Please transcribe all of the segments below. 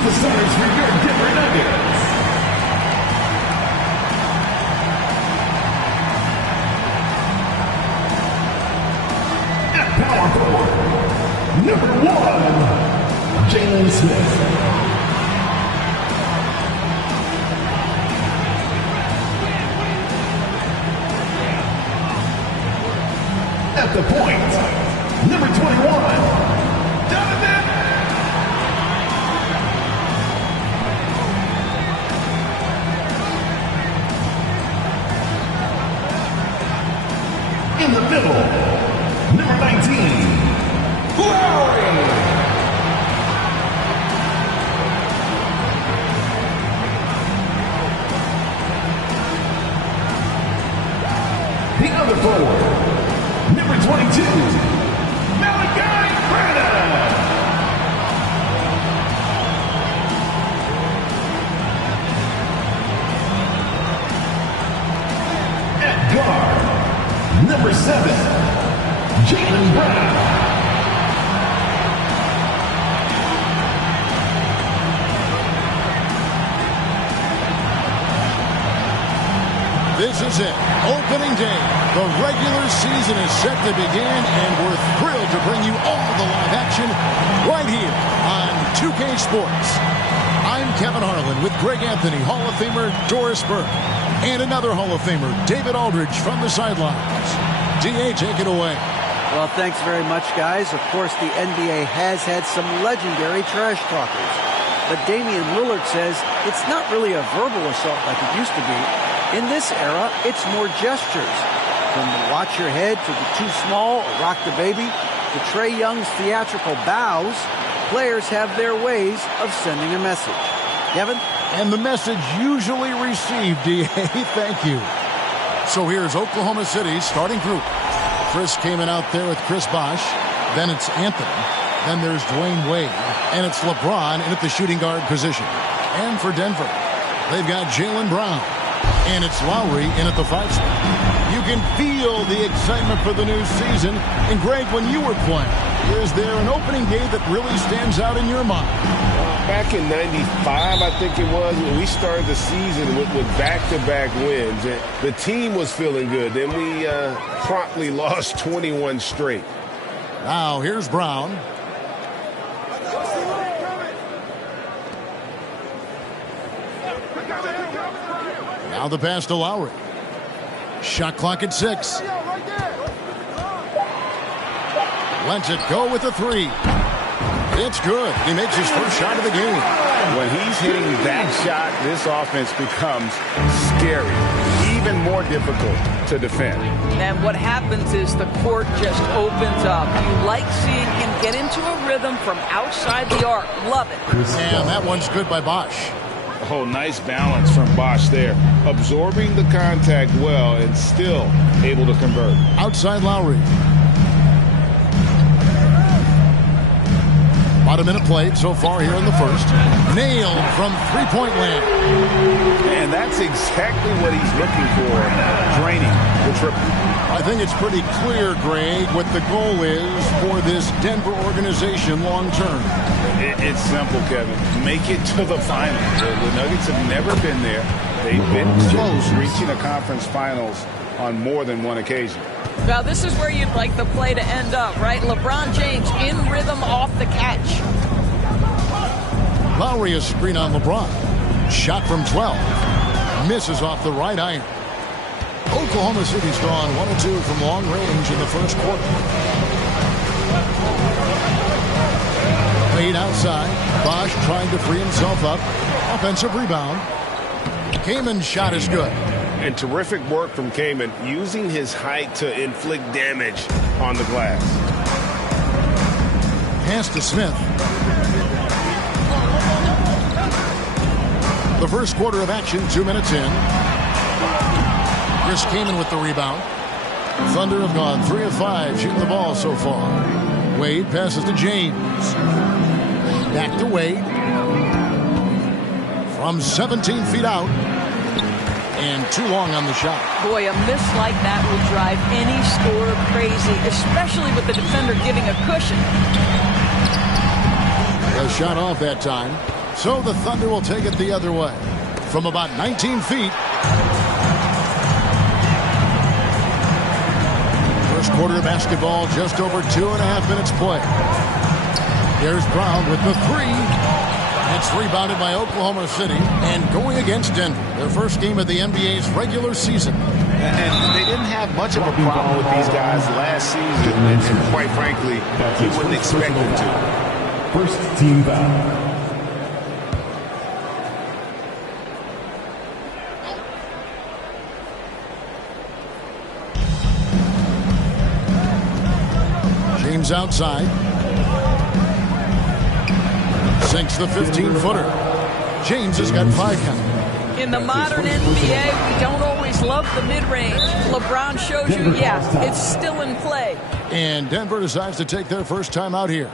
Superstars for your Denver Nuggets. At power forward, number 1, Jalen Smith. At the point, number 21, Donovan. In the middle, number 19, Lowry. The other forward, number 22, Malachi Branham. At guard, number 7, Jaylen Brown. This is it. Opening day. The regular season is set to begin, and we're thrilled to bring you all the live action right here on 2K Sports. I'm Kevin Harlan with Greg Anthony, Hall of Famer Doris Burke, and another Hall of Famer, David Aldridge, from the sidelines. D.A., take it away. Well, thanks very much, guys. Of course, the NBA has had some legendary trash talkers. But Damian Lillard says it's not really a verbal assault like it used to be. In this era, it's more gestures. From the watch your head to the too small or rock the baby to Trae Young's theatrical bows, players have their ways of sending a message. Kevin? And the message usually received, D.A. Thank you. So here's Oklahoma City's starting group. Chris Kaman out there with Chris Bosh. Then it's Anthony. Then there's Dwayne Wade. And it's LeBron in at the shooting guard position. And for Denver, they've got Jaylen Brown. And it's Lowry in at the 5 spot. You can feel the excitement for the new season. And Greg, when you were playing, is there an opening day that really stands out in your mind? Back in '95, I think it was, when we started the season with back-to-back wins. The team was feeling good. Then we promptly lost 21 straight. Now here's Brown. Now the pass to Lowry. Shot clock at 6. Lets it go with a 3. It's good. He makes his first shot of the game. When he's hitting that shot, this offense becomes scary, even more difficult to defend. And what happens is the court just opens up. You like seeing him get into a rhythm from outside the arc. Love it. And that one's good by Bosh. Oh, nice balance from Bosh there. Absorbing the contact well and still able to convert. Outside Lowry. About a minute played so far here in the first. Nailed from three-point land. And that's exactly what he's looking for. Draining the triple. I think it's pretty clear, Greg, what the goal is for this Denver organization long term. It's simple, Kevin. Make it to the finals. The Nuggets have never been there. They've been close, reaching a conference finals on more than one occasion. Now, this is where you'd like the play to end up, right? LeBron James in rhythm off the catch. Lowry a screen on LeBron. Shot from 12. Misses off the right iron. Oklahoma City's gone 1 of 2 from long range in the first quarter. Played outside. Bosh trying to free himself up. Offensive rebound. Kaman's shot is good. And terrific work from Kaman, using his height to inflict damage on the glass. Pass to Smith. The first quarter of action, 2 minutes in. Chris Kaman with the rebound. Thunder have gone 3 of 5 shooting the ball so far. Wade passes to James. Back to Wade. From 17 feet out. And too long on the shot. Boy, a miss like that will drive any scorer crazy, especially with the defender giving a cushion. A shot off that time. So the Thunder will take it the other way from about 19 feet. First quarter of basketball, just over 2.5 minutes play. Here's Brown with the three. It's rebounded by Oklahoma City and going against Denver, their first game of the NBA's regular season. And they didn't have much of a problem with these guys last season, and quite frankly, you wouldn't expect them to. First team foul. James outside. Sinks the 15-footer. James has got 5 count. In the modern NBA, we don't always love the mid-range. LeBron shows you, yeah, it's still in play. And Denver decides to take their first time out here.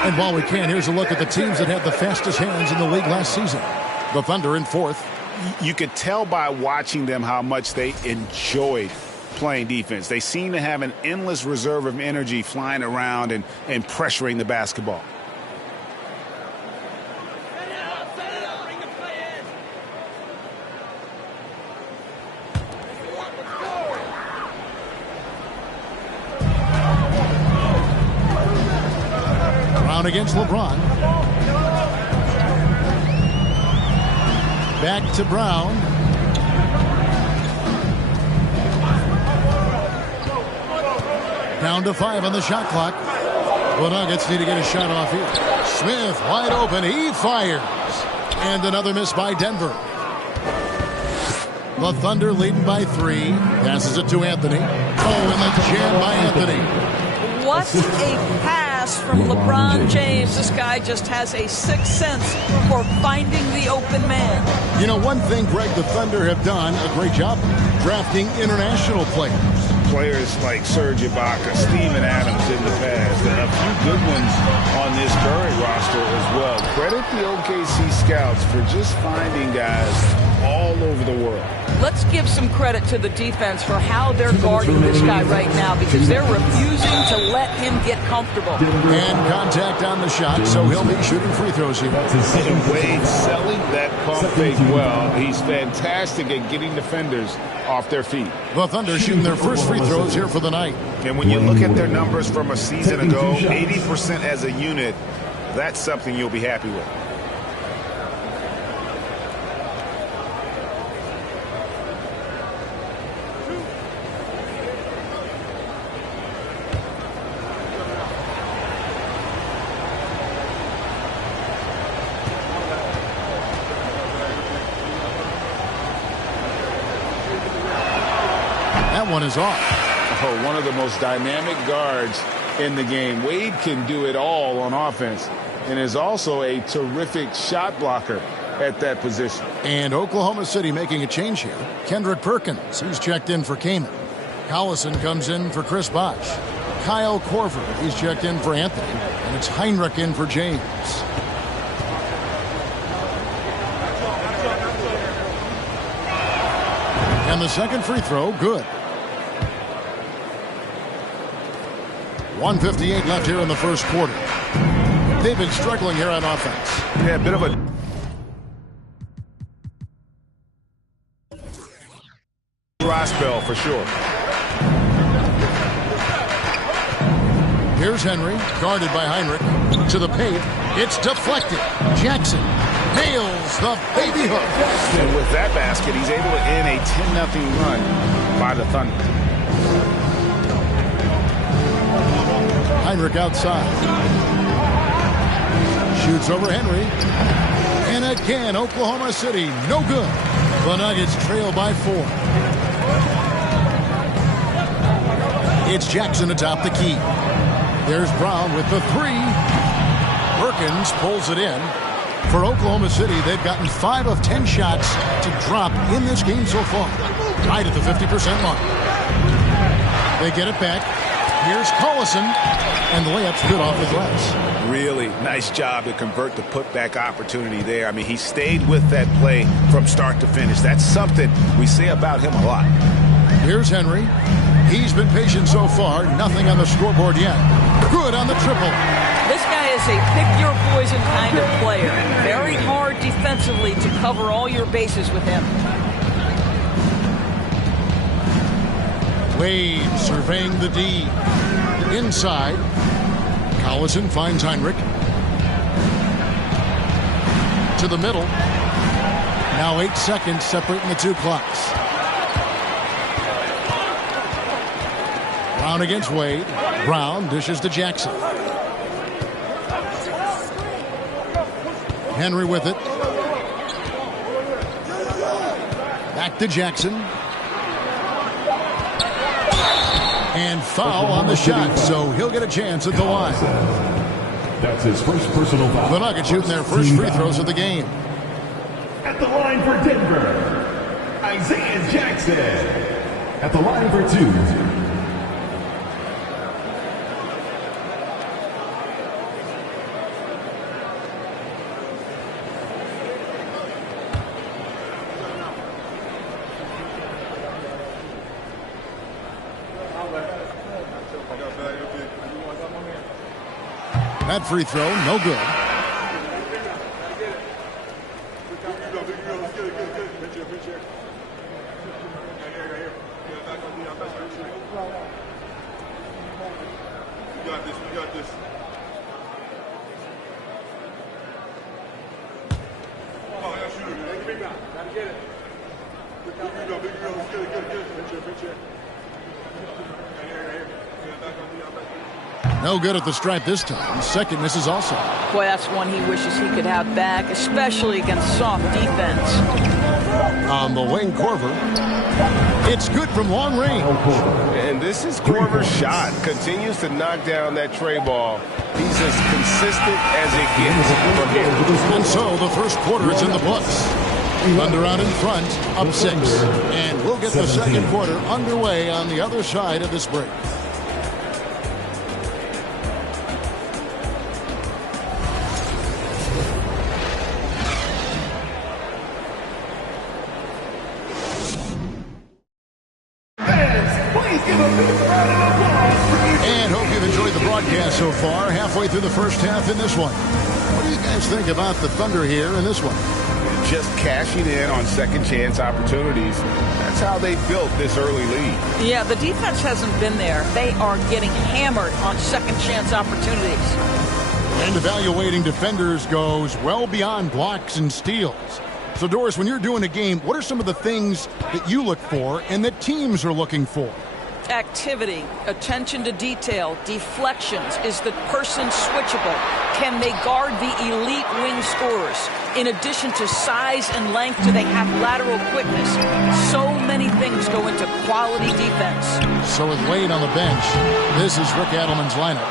And while we can, here's a look at the teams that had the fastest hands in the league last season. The Thunder in 4th. You could tell by watching them how much they enjoyed playing defense. They seem to have an endless reserve of energy flying around and pressuring the basketball. Against LeBron. Back to Brown. Down to 5 on the shot clock. The Nuggets need to get a shot off here. Smith wide open. He fires. And another miss by Denver. The Thunder leading by 3. Passes it to Anthony. Oh, and the jam by Anthony. What a pass from LeBron James. This guy just has a sixth sense for finding the open man. You know, one thing, Greg, the Thunder have done a great job drafting international players. Players like Serge Ibaka, Steven Adams in the past, and a few good ones on this current roster as well. Credit the OKC scouts for just finding guys all over the world. Let's give some credit to the defense for how they're guarding this guy right now, because they're refusing to let him get comfortable. And contact on the shot, so he'll be shooting free throws here. And Wade selling that pump fake well. He's fantastic at getting defenders off their feet. The Thunder shooting their first free throws here for the night. And when you look at their numbers from a season ago, 80% as a unit, that's something you'll be happy with. One is off. Oh, one of the most dynamic guards in the game. Wade can do it all on offense and is also a terrific shot blocker at that position. And Oklahoma City making a change here. Kendrick Perkins, he's checked in for Kaman. Collison comes in for Chris Bosh. Kyle Korver, he's checked in for Anthony. And it's Heinrich in for James. And the second free throw, good. 1:58 left here in the first quarter. They've been struggling here on offense. Yeah, a bit of a dry spell for sure. Here's Henry, guarded by Heinrich. To the paint. It's deflected. Jackson nails the baby hook. And with that basket, he's able to end a 10-0 run by the Thunder. Heinrich outside. Shoots over Henry. And again, Oklahoma City, no good. The Nuggets trail by 4. It's Jackson atop the key. There's Brown with the 3. Perkins pulls it in. For Oklahoma City, they've gotten 5 of 10 shots to drop in this game so far. Right at the 50% mark. They get it back. Here's Collison. And the layup's good off the glass. Really nice job to convert the putback opportunity there. I mean, he stayed with that play from start to finish. That's something we say about him a lot. Here's Henry. He's been patient so far. Nothing on the scoreboard yet. Good on the triple. This guy is a pick-your-poison kind of player. Very hard defensively to cover all your bases with him. Wade surveying the D. Inside. Collison finds Heinrich. To the middle. Now 8 seconds separating the two clocks. Brown against Wade. Brown dishes to Jackson. Henry with it. Back to Jackson. And foul on the shot, so he'll get a chance at the line. That's his first personal foul. The Nuggets shooting their first free throws of the game. At the line for Denver, Isaiah Jackson. At the line for 2. That free throw, no good. No good at the stripe this time. Second misses also. Boy, that's one he wishes he could have back, especially against soft defense. On the wing, Korver. It's good from long range. And this is Korver's shot. Continues to knock down that tray ball. He's as consistent as it gets from here. And so the first quarter is in the books. Thunder out in front, up 6. And we'll get the second quarter underway on the other side of this break. And hope you've enjoyed the broadcast so far. Halfway through the first half in this one. What do you guys think about the Thunder here in this one? Just cashing in on second chance opportunities. That's how they built this early lead. Yeah, the defense hasn't been there. They are getting hammered on second chance opportunities. And evaluating defenders goes well beyond blocks and steals. So, Doris, when you're doing a game, what are some of the things that you look for and that teams are looking for? Activity, attention to detail, deflections. Is the person switchable? Can they guard the elite wing scorers? In addition to size and length, do they have lateral quickness? So many things go into quality defense. So with Wade on the bench, this is Rick Adelman's lineup.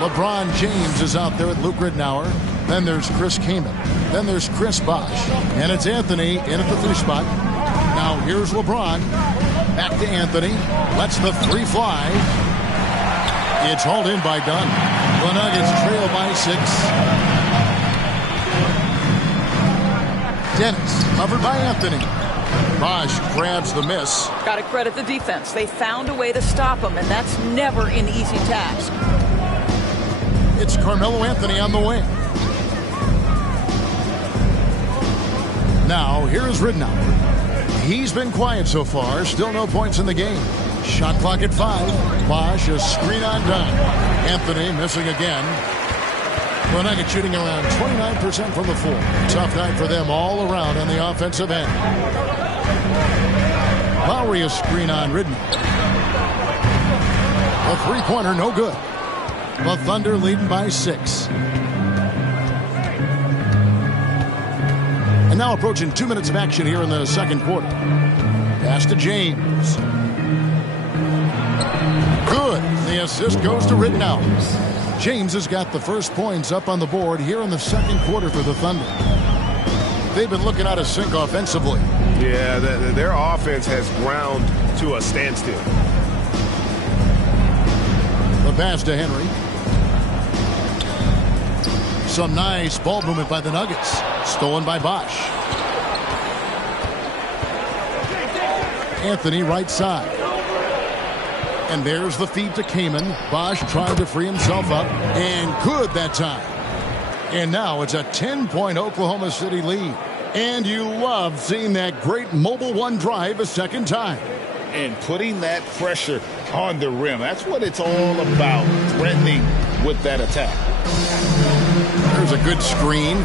LeBron James is out there with Luke Ridnour. Then there's Chris Kaman. Then there's Chris Bosh. And it's Anthony in at the 3 spot. Now here's LeBron. Back to Anthony. Lets the 3 fly. It's hauled in by Dunn. The Nuggets trail by 6. Dennis covered by Anthony. Bosh grabs the miss. Got to credit the defense. They found a way to stop him, and that's never an easy task. It's Carmelo Anthony on the wing. Now, here is Ridnour. He's been quiet so far. Still no points in the game. Shot clock at 5. Bosh, a screen on done. Anthony missing again. The Nuggets shooting around 29% from the floor. Tough night for them all around on the offensive end. Lowry, a screen on Ridnour. A three-pointer, no good. The Thunder leading by 6. And now approaching 2 minutes of action here in the second quarter. Pass to James. Good. The assist goes to Ridnour. James has got the first points up on the board here in the second quarter for the Thunder. They've been looking out of sync offensively. Yeah, their offense has ground to a standstill. The pass to Henry. Some nice ball movement by the Nuggets. Stolen by Bosh. Anthony right side. And there's the feed to Kaman. Bosh trying to free himself up. And good that time. And now it's a 10-point Oklahoma City lead. And you love seeing that great mobile one drive a second time. And putting that pressure on the rim. That's what it's all about. Threatening with that attack. There's a good screen.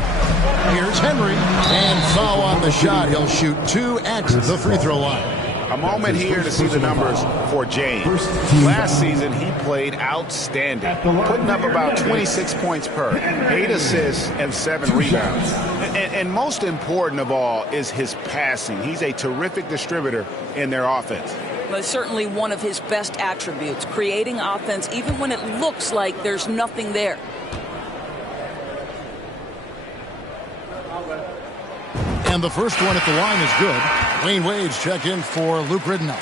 Here's Henry. And foul on the shot. He'll shoot 2 at the free throw line. A moment here to see the numbers for James. Last season, he played outstanding, putting up about 26 points per, 8 assists, and 7 rebounds. And most important of all is his passing. He's a terrific distributor in their offense. Well, it's certainly one of his best attributes, creating offense even when it looks like there's nothing there. And the first one at the line is good. Wayne Wade's check in for Luke Ridnour.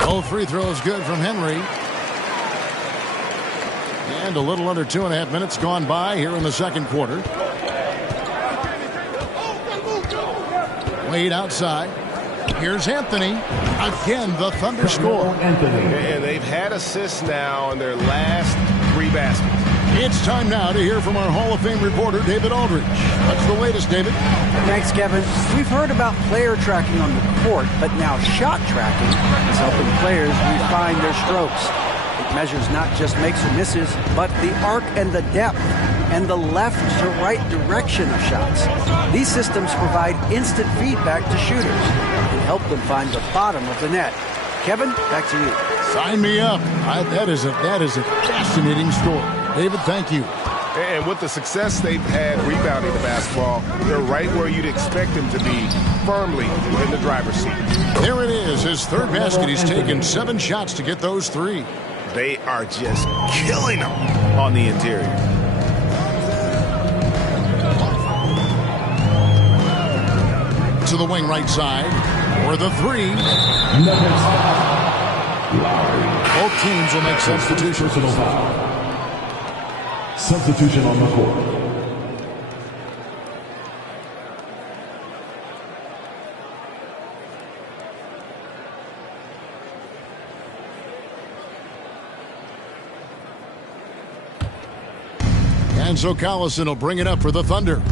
Both free throws good from Henry. And a little under 2.5 minutes gone by here in the second quarter. Wade outside. Here's Anthony. Again, the Thunder score. And they've had assists now on their last 3 baskets. It's time now to hear from our Hall of Fame reporter, David Aldridge. What's the latest, David? Thanks, Kevin. We've heard about player tracking on the court, but now shot tracking is helping players refine their strokes. It measures not just makes or misses, but the arc and the depth and the left to right direction of shots. These systems provide instant feedback to shooters and help them find the bottom of the net. Kevin, back to you. Sign me up. That is a fascinating story. David, thank you. And with the success they've had rebounding the basketball, they're right where you'd expect them to be, firmly in the driver's seat. There it is, his third basket. He's taken 7 shots to get those 3. They are just killing them on the interior. To the wing right side for the 3. Both teams will make substitutions. Substitution on the court. Enzo Collison will bring it up for the Thunder.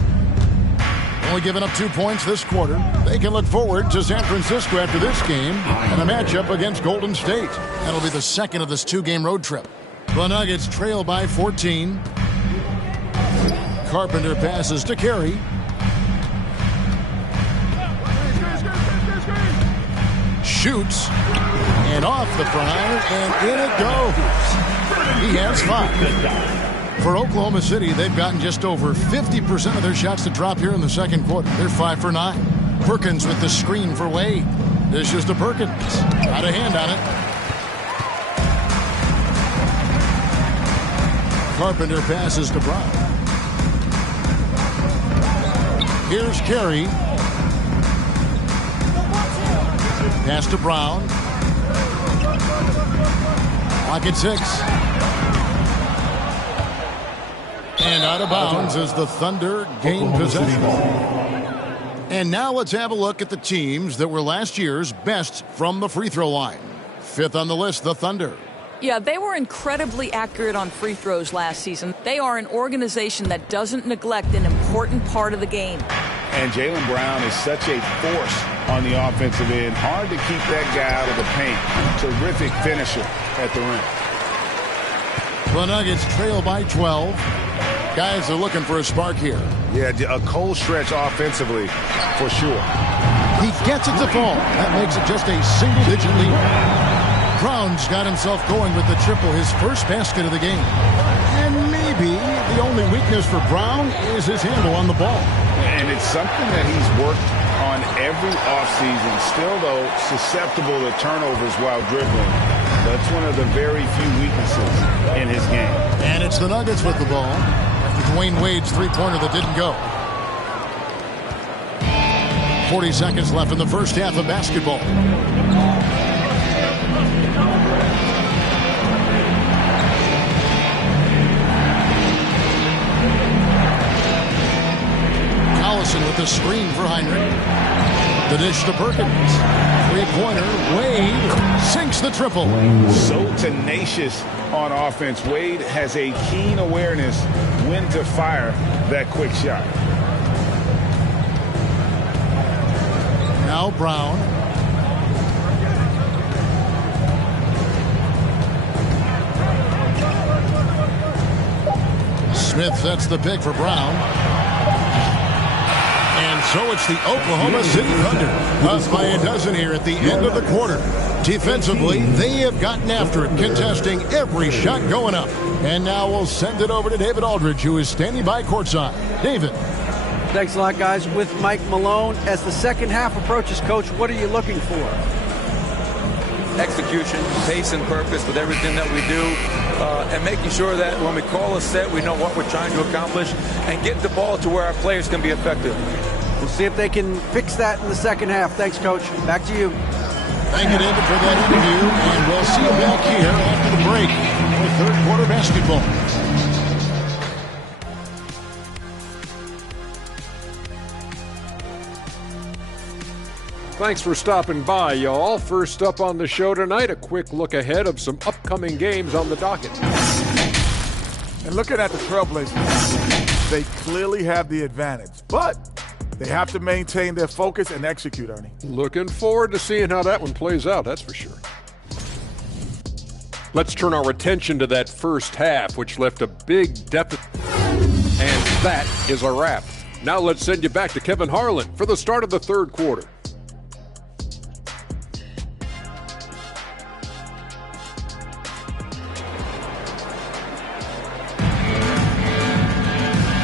Only giving up 2 points this quarter. They can look forward to San Francisco after this game and a matchup against Golden State. That'll be the second of this 2-game road trip. The Nuggets trail by 14. Carpenter passes to Carey. Shoots. And off the front iron, and in it goes. He has 5. For Oklahoma City, they've gotten just over 50% of their shots to drop here in the second quarter. They're 5 for 9. Perkins with the screen for Wade. This is to Perkins. Got a hand on it. Carpenter passes to Brown. Here's Carey. Pass to Brown. Clock at 6. And out of bounds as the Thunder gain possession. And now let's have a look at the teams that were last year's best from the free throw line. 5th on the list, the Thunder. Yeah, they were incredibly accurate on free throws last season. They are an organization that doesn't neglect an important part of the game. And Jaylen Brown is such a force on the offensive end. Hard to keep that guy out of the paint. Terrific finisher at the rim. The Nuggets trail by 12. Guys are looking for a spark here. Yeah, a cold stretch offensively for sure. He gets it to fall. That makes it just a single-digit lead. Brown's got himself going with the triple, his first basket of the game. And maybe the only weakness for Brown is his handle on the ball. And it's something that he's worked on every offseason. Still, though, susceptible to turnovers while dribbling. That's one of the very few weaknesses in his game. And it's the Nuggets with the ball after Dwayne Wade's three-pointer that didn't go. 40 seconds left in the first half of basketball. Collison with the screen for Heinrich. The dish to Perkins. Three-pointer. Wade sinks the triple. So tenacious on offense. Wade has a keen awareness when to fire that quick shot. Now Brown. Smith sets the pick for Brown. And so it's the Oklahoma City Thunder up by a dozen here at the end of the quarter. Defensively, they have gotten after it, contesting every shot going up. And now we'll send it over to David Aldridge, who is standing by courtside. David. Thanks a lot, guys. With Mike Malone, as the second half approaches, Coach, what are you looking for? Execution, pace and purpose with everything that we do, and making sure that when we call a set, we know what we're trying to accomplish, and get the ball to where our players can be effective. We'll see if they can fix that in the second half. Thanks, Coach. Back to you. Thank you, David, for that interview, and we'll see you back here after the break for third quarter basketball. Thanks for stopping by, y'all. First up on the show tonight, a quick look ahead of some upcoming games on the docket. And looking at the Trailblazers, they clearly have the advantage, but they have to maintain their focus and execute, Ernie. Looking forward to seeing how that one plays out, that's for sure. Let's turn our attention to that first half, which left a big deficit. And that is a wrap. Now let's send you back to Kevin Harlan for the start of the third quarter.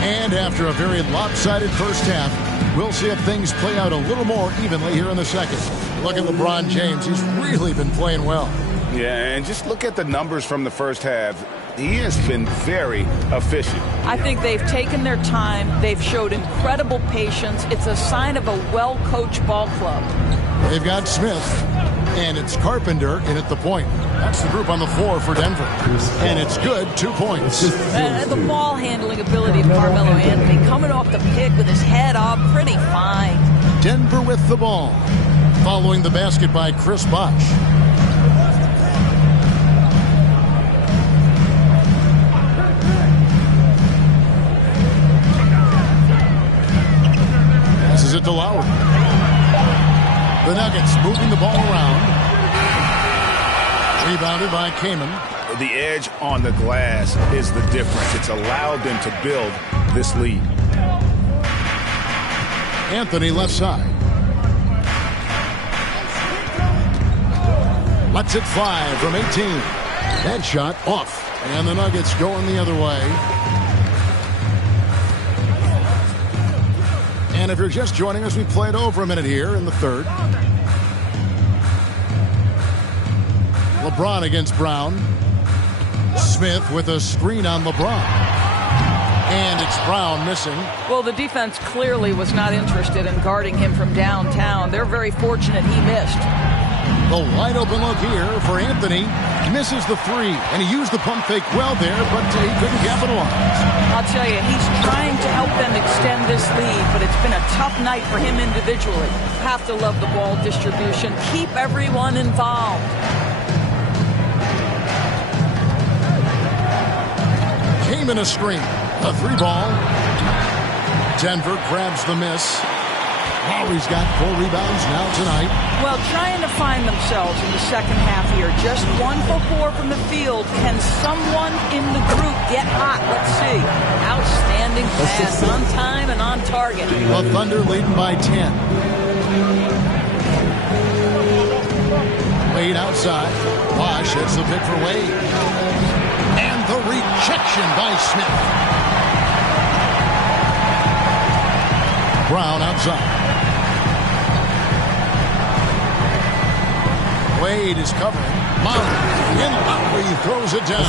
And after a very lopsided first half, we'll see if things play out a little more evenly here in the second. Look at LeBron James. He's really been playing well. Yeah, and just look at the numbers from the first half. He has been very efficient. I think they've taken their time. They've showed incredible patience. It's a sign of a well-coached ball club. They've got Smith, and it's Carpenter in at the point. That's the group on the floor for Denver. And it's good, 2 points. The ball handling ability of Carmelo Anthony coming off the pick with his head up, pretty fine. Denver with the ball. Following the basket by Chris Bosh. Passes it to Lowry. The Nuggets moving the ball around. Rebounded by Kaman. The edge on the glass is the difference. It's allowed them to build this lead. Anthony left side. Lets it fly from 18. That shot off. And the Nuggets going the other way. And if you're just joining us, we played over a minute here in the third. LeBron against Brown. Smith with a screen on LeBron. And it's Brown missing. Well, the defense clearly was not interested in guarding him from downtown. They're very fortunate he missed. The wide open look here for Anthony. Misses the three, and he used the pump fake well there, but he couldn't capitalize. I'll tell you, he's trying to help them extend this lead, but it's been a tough night for him individually. Have to love the ball distribution. Keep everyone involved. Came in a screen. A three ball. Denver grabs the miss. Lowry's got 4 rebounds now tonight. Well, trying to find themselves in the second half here. Just 1 for 4 from the field. Can someone in the group get hot? Let's see. Outstanding pass on time and on target. The Thunder leading by 10. Wade outside. Bosh hits the pick for Wade. And the rejection by Smith. Brown outside. Wade is covering. And Lowry throws it down.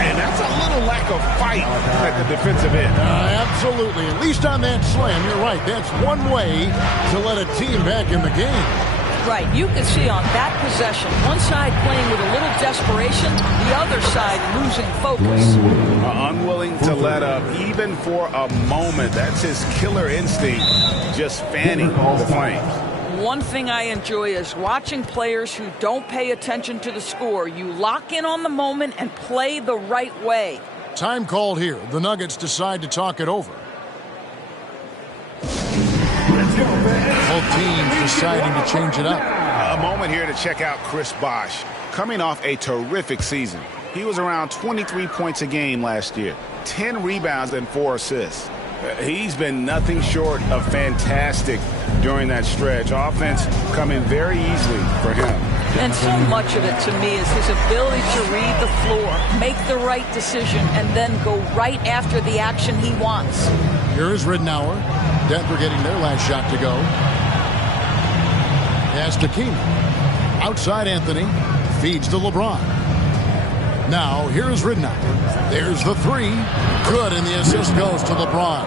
And that's a little lack of fight at the defensive end. Absolutely. At least on that slam, you're right. That's one way to let a team back in the game. Right. You can see on that possession, one side playing with a little desperation, the other side losing focus. Unwilling to let up even for a moment. That's his killer instinct, just fanning the flames. One thing I enjoy is watching players who don't pay attention to the score. You lock in on the moment and play the right way. Time called here. The Nuggets decide to talk it over. Both teams deciding to change it up. A moment here to check out Chris Bosh. Coming off a terrific season. He was around 23 points a game last year. 10 rebounds and 4 assists. He's been nothing short of fantastic during that stretch. Offense coming very easily for him. And so much of it to me is his ability to read the floor, make the right decision, and then go right after the action he wants. Here is Ridnour. Denver getting their last shot to go. Pass to Keenan. Outside Anthony. Feeds to LeBron. Now, here's Ridnour. There's the three. Good, and the assist goes to LeBron.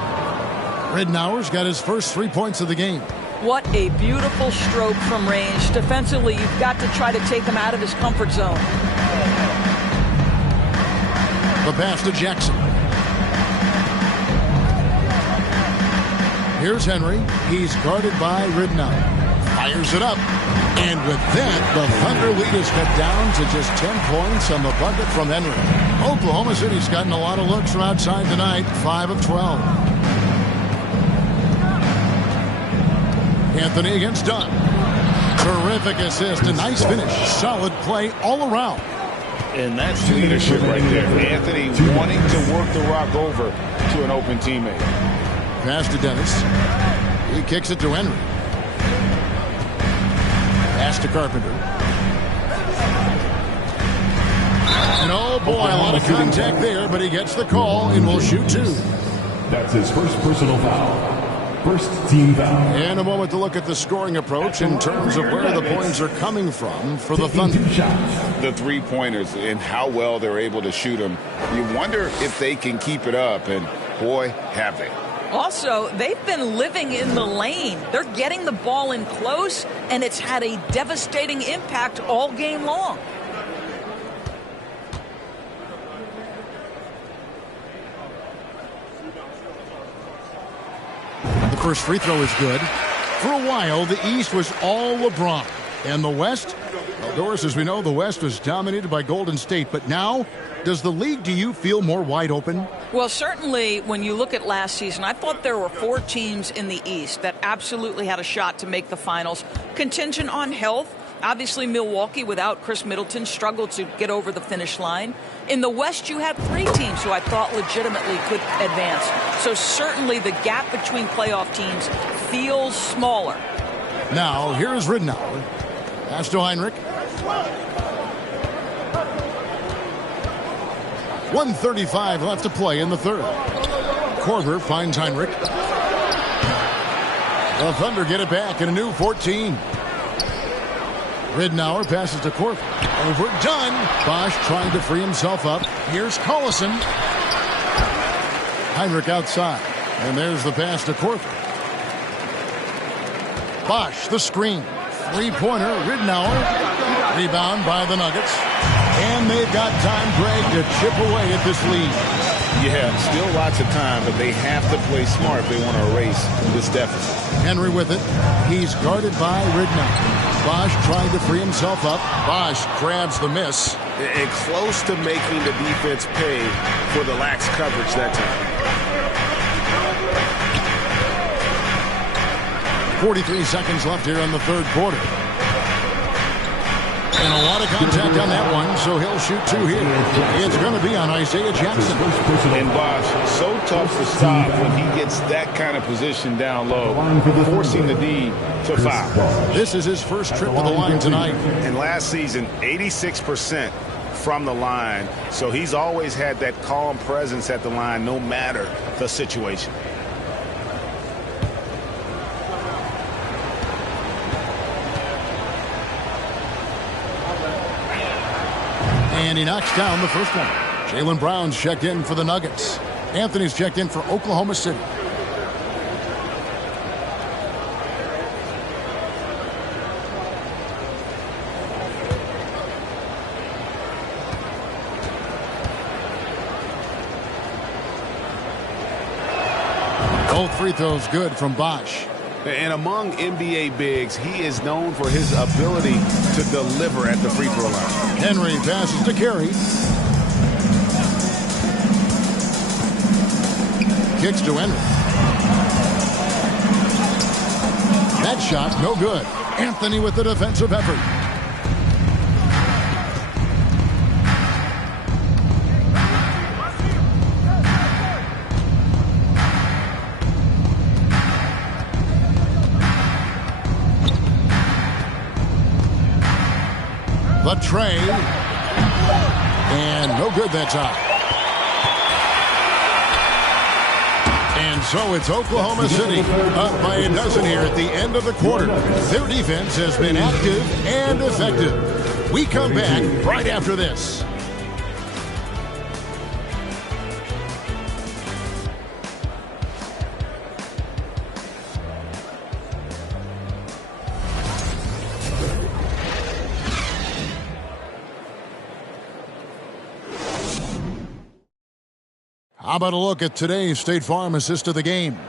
Ridnour's got his first 3 points of the game. What a beautiful stroke from range. Defensively, you've got to try to take him out of his comfort zone. The pass to Jackson. Here's Henry. He's guarded by Ridnour. Fires it up. And with that, the Thunder lead is cut down to just 10 points on the bucket from Henry. Oklahoma City's gotten a lot of looks from outside tonight, 5 of 12. Anthony against Dunn. Terrific assist, a nice finish. Solid play all around. And that's leadership right there. Anthony wanting to work the rock over to an open teammate. Pass to Dennis. He kicks it to Henry. Pass to Carpenter. And oh boy, a lot of contact there, but he gets the call and will shoot 2. That's his first personal foul. First team foul. And a moment to look at the scoring approach in terms of where the points are coming from for the Thunder. The three-pointers and how well they're able to shoot them. You wonder if they can keep it up, and boy, have they. Also, they've been living in the lane. They're getting the ball in close, and it's had a devastating impact all game long. The first free throw is good. For a while, the East was all LeBron. And the West? Well, Doris, as we know, the West was dominated by Golden State. But now, does the league, do you feel more wide open? Well, certainly when you look at last season, I thought there were 4 teams in the East that absolutely had a shot to make the finals. Contingent on health. Obviously, Milwaukee, without Chris Middleton, struggled to get over the finish line. In the West, you had 3 teams who I thought legitimately could advance. So certainly the gap between playoff teams feels smaller. Now, here's Ridnour. Pass to Heinrich. 1:35 left to play in the third. Korver finds Heinrich. The Thunder get it back in a new 14. Ridnour passes to Korver. Overdone. Bosch trying to free himself up. Here's Collison. Heinrich outside. And there's the pass to Korver. Bosch, the screen. Three-pointer, Ridnour. Rebound by the Nuggets. And they've got time, Greg, to chip away at this lead. Yeah, still lots of time, but they have to play smart if they want to erase this deficit. Henry with it. He's guarded by Ridnour. Bosch trying to free himself up. Bosch grabs the miss. And close to making the defense pay for the lax coverage that time. 43 seconds left here in the third quarter. And a lot of contact on that one, so he'll shoot two here. It's going to be on Isaiah Jackson. And Bosch, so tough to stop when he gets that kind of position down low, forcing the D to foul. This is his first trip to the line tonight. And last season, 86% from the line. So he's always had that calm presence at the line no matter the situation. And he knocks down the first one. Jaylen Brown's checked in for the Nuggets. Anthony's checked in for Oklahoma City. Both free throws good from Bosch. And among NBA bigs, he is known for his ability to deliver at the free throw line. Henry passes to Carey. Kicks to Henry. That shot, no good. Anthony with the defensive effort. The tray. And no good that time. And so it's Oklahoma City up by a dozen here at the end of the quarter. Their defense has been active and effective. We come back right after this. How about a look at today's State Farm assist of the game?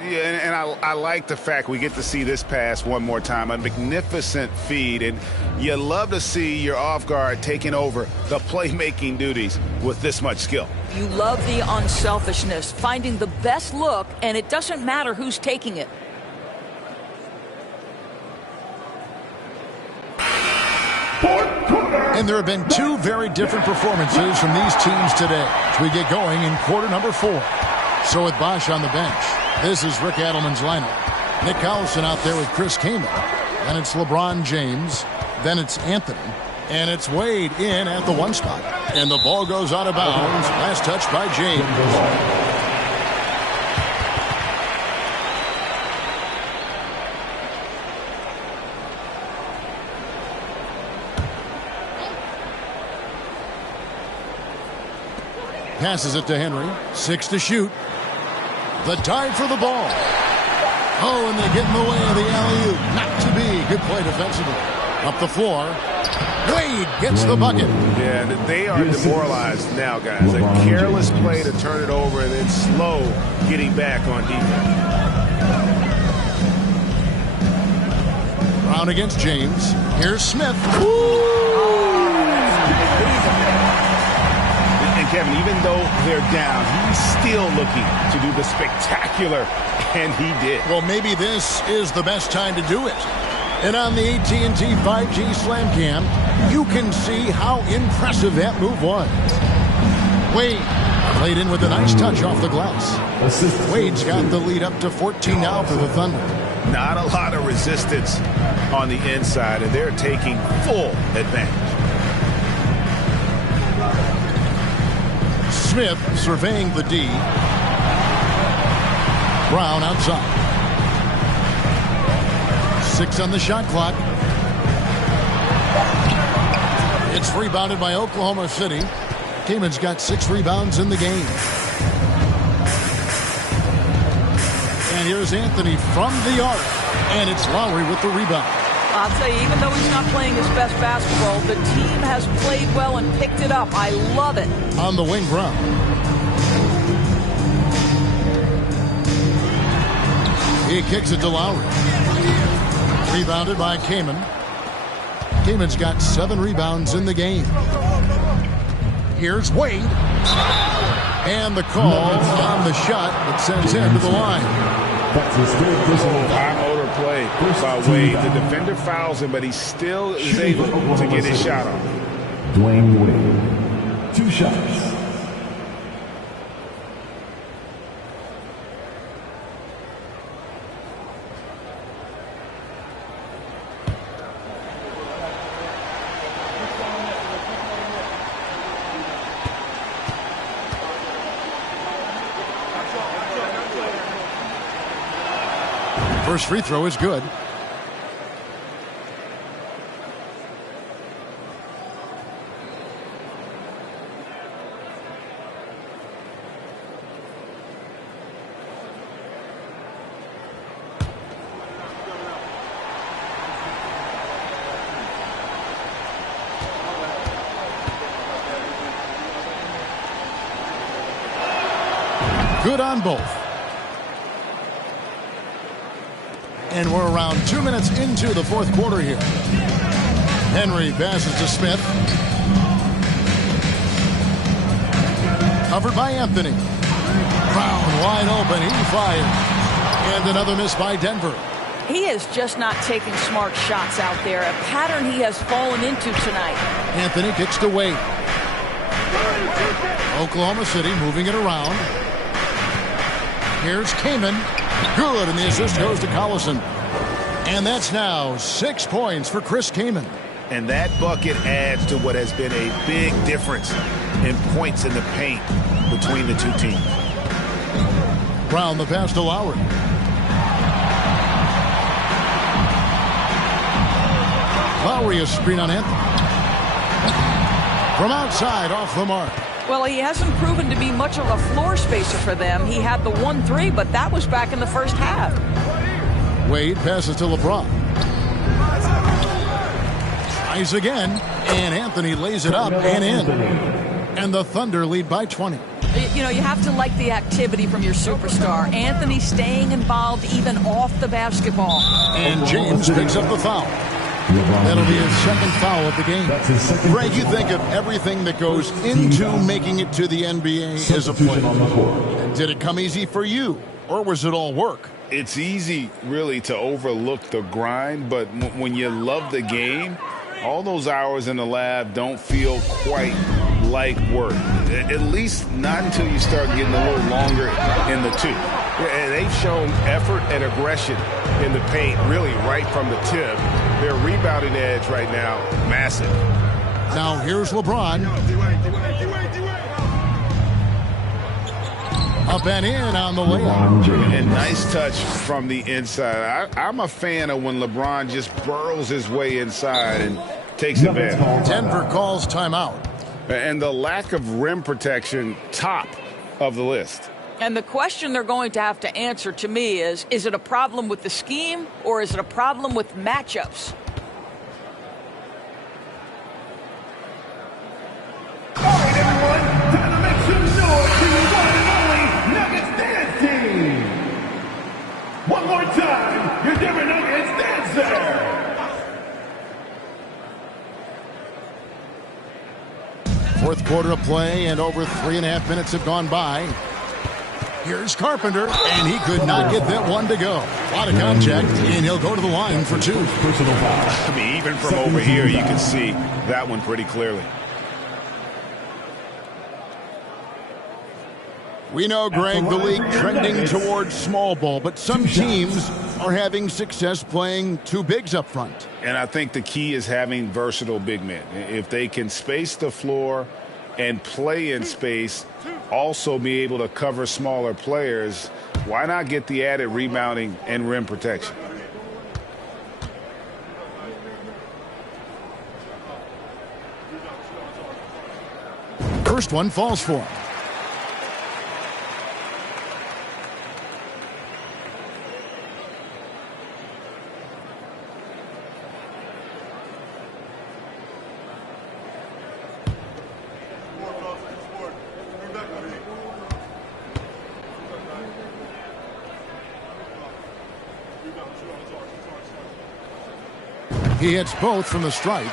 Yeah, and I like the fact we get to see this pass one more time. A magnificent feed, and you love to see your off guard taking over the playmaking duties with this much skill. You love the unselfishness, finding the best look, and it doesn't matter who's taking it. And there have been two very different performances from these teams today as we get going in quarter number 4. So with Bosch on the bench, this is Rick Adelman's lineup. Nick Collison out there with Chris Kaman. Then it's LeBron James. Then it's Anthony. And it's Wade in at the 1 spot. And the ball goes out of bounds. Last touch by James. Passes it to Henry. 6 to shoot. The dive for the ball. Oh, and they get in the way of the alley-oop. Not to be. Good play defensively. Up the floor. Wade gets the bucket. Yeah, they are demoralized now, guys. A careless play to turn it over and then slow getting back on defense. Brown against James. Here's Smith. Kevin, even though they're down, he's still looking to do the spectacular, and he did. Well, maybe this is the best time to do it. And on the AT&T 5G Slam Cam, you can see how impressive that move was. Wade played in with a nice touch off the glass. Wade's got the lead up to 14 now for the Thunder. Not a lot of resistance on the inside, and they're taking full advantage. Smith surveying the D. Brown outside. 6 on the shot clock. It's rebounded by Oklahoma City. Kamen's got 6 rebounds in the game. And here's Anthony from the arc. And it's Lowry with the rebound. I'll tell you, even though he's not playing his best basketball, the team has played well and picked it up. I love it. On the wing, Brown. He kicks it to Lowry. Rebounded by Kaman. Kaman's got 7 rebounds in the game. Here's Wade. And the call on the shot that sends him to the line. High motor play by Wade. The defender fouls him, but he still is able to get his shot off. Dwayne Wade, 2 shots. First free throw is good. Good on both. And we're around 2 minutes into the fourth quarter here. Henry passes to Smith. Covered by Anthony. Brown wide open. He fires. And another miss by Denver. He is just not taking smart shots out there. A pattern he has fallen into tonight. Anthony kicks to Wade. Oklahoma City moving it around. Here's Kaman. Good, and the assist goes to Collison. And that's now 6 points for Chris Kaman. And that bucket adds to what has been a big difference in points in the paint between the two teams. Brown the pass to Lowry. Lowry a screen on Anthony. From outside, off the mark. Well, he hasn't proven to be much of a floor spacer for them. He had the 1-3, but that was back in the first half. Wade passes to LeBron. Tries again, and Anthony lays it up and in. And the Thunder lead by 20. You know, you have to like the activity from your superstar. Anthony staying involved even off the basketball. And James picks up the foul. That'll be his second foul of the game. Greg, you think of everything that goes into making it to the NBA as a player. Did it come easy for you, or was it all work? It's easy, really, to overlook the grind, but when you love the game, all those hours in the lab don't feel quite like work. At least not until you start getting a little longer in the tooth. And they've shown effort and aggression in the paint, really right from the tip. Their rebounding edge right now, massive. Now here's LeBron. Up and in on the layup. And nice touch from the inside. I'm a fan of when LeBron just burrows his way inside and takes advantage. Denver calls timeout. And the lack of rim protection, top of the list. And the question they're going to have to answer to me is it a problem with the scheme or is it a problem with matchups? All right, everyone, time to make some noise to the one and only Nuggets Dance Team. One more time, your Denver Nuggets dancer. Fourth quarter of play, and over 3.5 minutes have gone by. Here's Carpenter, and he could not get that one to go. A lot of contact, and he'll go to the line for 2. I mean, even from over here, you can see that one pretty clearly. We know, Greg, the league trending towards small ball, but some teams are having success playing 2 bigs up front. And I think the key is having versatile big men. If they can space the floor and play in space, also be able to cover smaller players, why not get the added rebounding and rim protection? first one falls for him. He hits both from the stripe.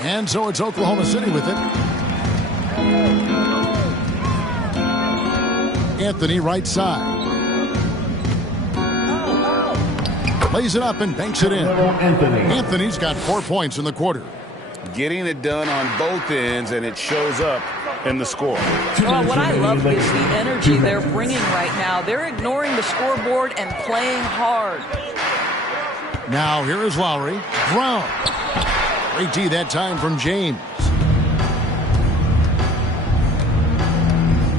And so it's Oklahoma City with it. Anthony right side. Lays it up and banks it in. Anthony's got 4 points in the quarter. Getting it done on both ends, and it shows up in the score. Well, what I love is the energy they're bringing right now. They're ignoring the scoreboard and playing hard. Now here is Lowry. Brown. Great D that time from James.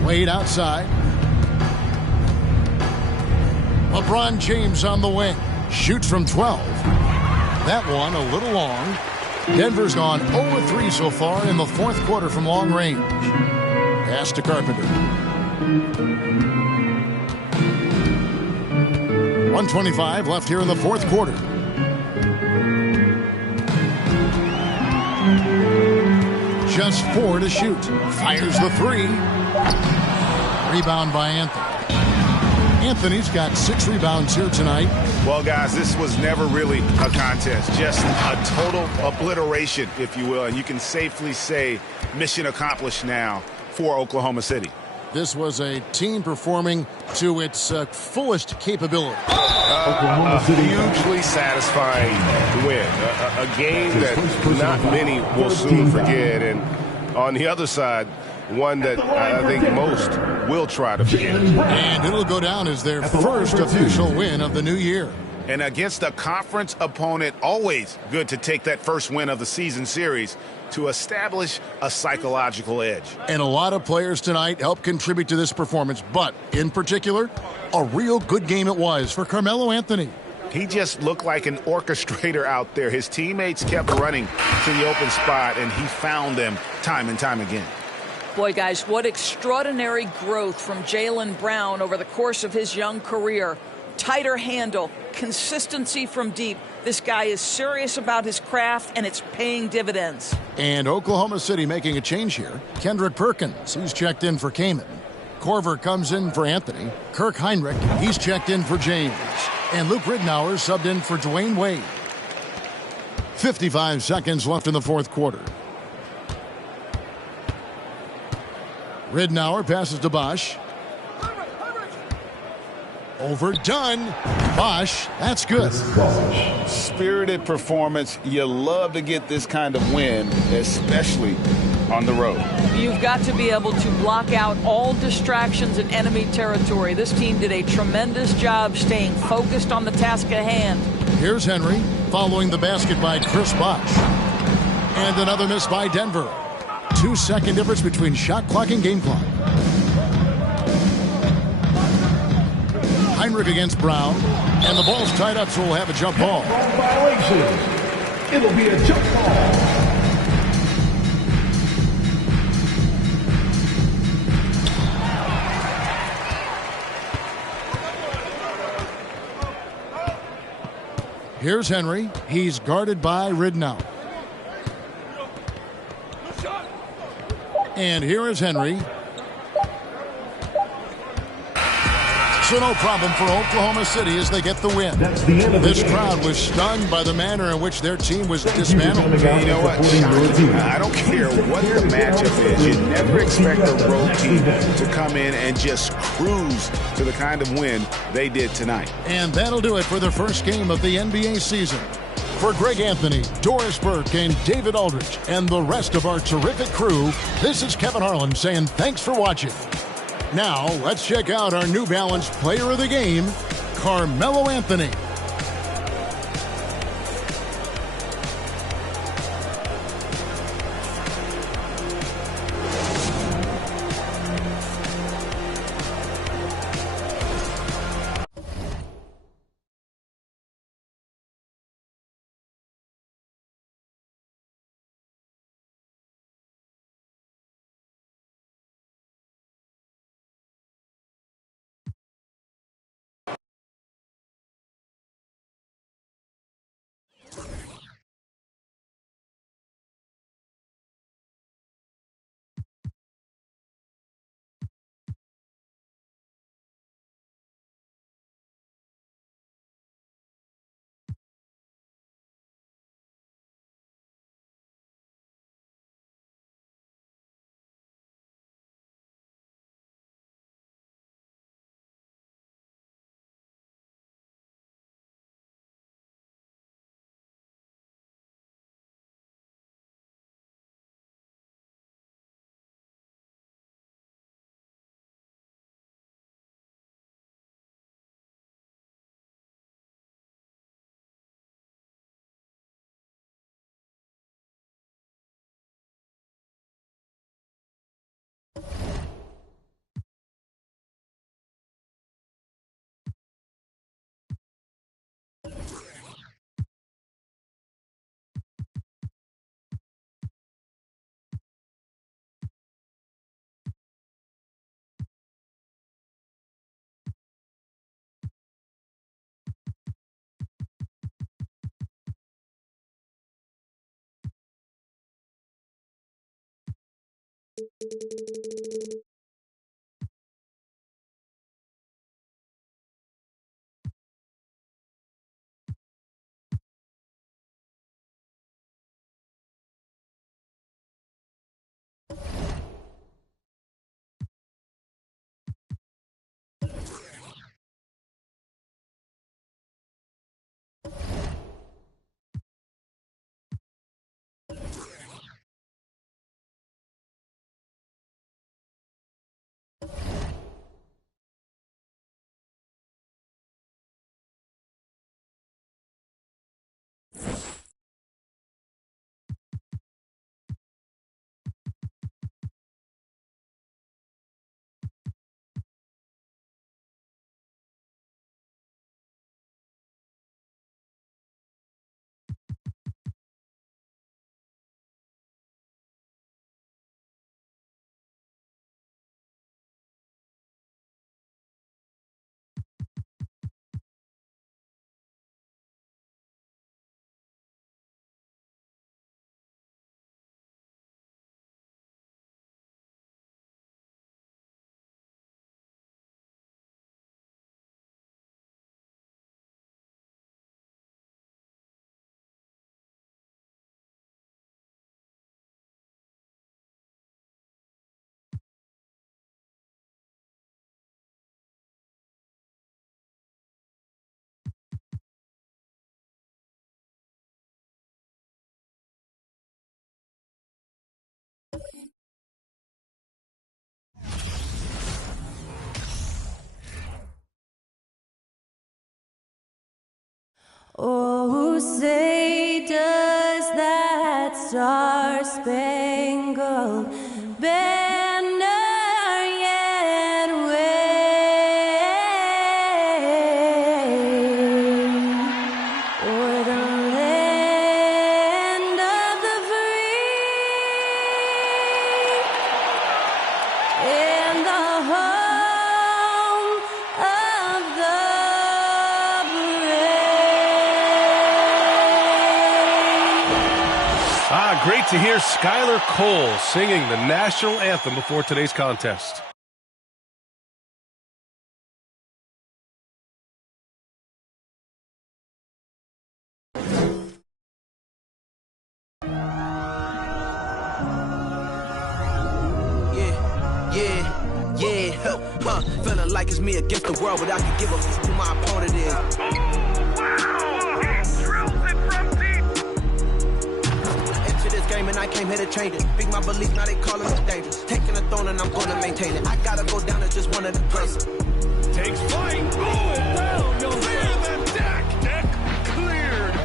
Wade outside. LeBron James on the wing. Shoots from 12. That one a little long. Denver's gone 0-3 so far in the fourth quarter from long range. Pass to Carpenter. 1:25 left here in the fourth quarter. Just 4 to shoot. Fires the 3. Rebound by Anthony. Anthony's got 6 rebounds here tonight. Well, guys, this was never really a contest. Just a total obliteration, if you will. And you can safely say mission accomplished now for Oklahoma City. This was a team performing to its fullest capability. A hugely satisfying win. A game that not many will soon forget. And on the other side, one that I think most will try to forget. And it'll go down as their first official win of the new year. And against a conference opponent, always good to take that first win of the season series to establish a psychological edge. And a lot of players tonight helped contribute to this performance, but in particular, a real good game it was for Carmelo Anthony. He just looked like an orchestrator out there. His teammates kept running to the open spot, and he found them time and time again. Boy, guys, what extraordinary growth from Jaylen Brown over the course of his young career. Tighter handle, consistency from deep. This guy is serious about his craft, and it's paying dividends. And Oklahoma City making a change here. Kendrick Perkins, he's checked in for Kaman. Korver comes in for Anthony. Kirk Heinrich, he's checked in for James. And Luke Ridnour subbed in for Dwayne Wade. 55 seconds left in the fourth quarter. Ridnour passes to Bosch. Overdone. Bosch, that's good. Spirited performance. You love to get this kind of win, especially on the road. You've got to be able to block out all distractions in enemy territory. This team did a tremendous job staying focused on the task at hand. Here's Henry following the basket by Chris Bosch. And another miss by Denver. 2-second difference between shot clock and game clock. Heinrich against Brown. And the ball's tied up, so we'll have a jump ball. Violation. It'll be a jump ball. Here's Henry. He's guarded by Ridnour. And here is Henry. So no problem for Oklahoma City as they get the win. This crowd was stunned by the manner in which their team was dismantled. You know what? I don't care what the matchup is. You never expect a road team to come in and just cruise to the kind of win they did tonight. And that'll do it for the first game of the NBA season. For Greg Anthony, Doris Burke, and David Aldridge, and the rest of our terrific crew, this is Kevin Harlan saying thanks for watching. Now, let's check out our New Balance player of the game, Carmelo Anthony. Oh, say does that star-spangled banner yet wave o'er the land of the free and the home of the Great to hear Skylar Cole singing the national anthem before today's contest. Feeling like it's me against the world, but I can give a who my opponent is. Game and I came here to change it. Big my belief, now they calling it dangerous. Taking the throne and I'm gonna maintain it. I gotta go down to just one of the places. Takes flight. Going down. Clear the deck. Deck cleared.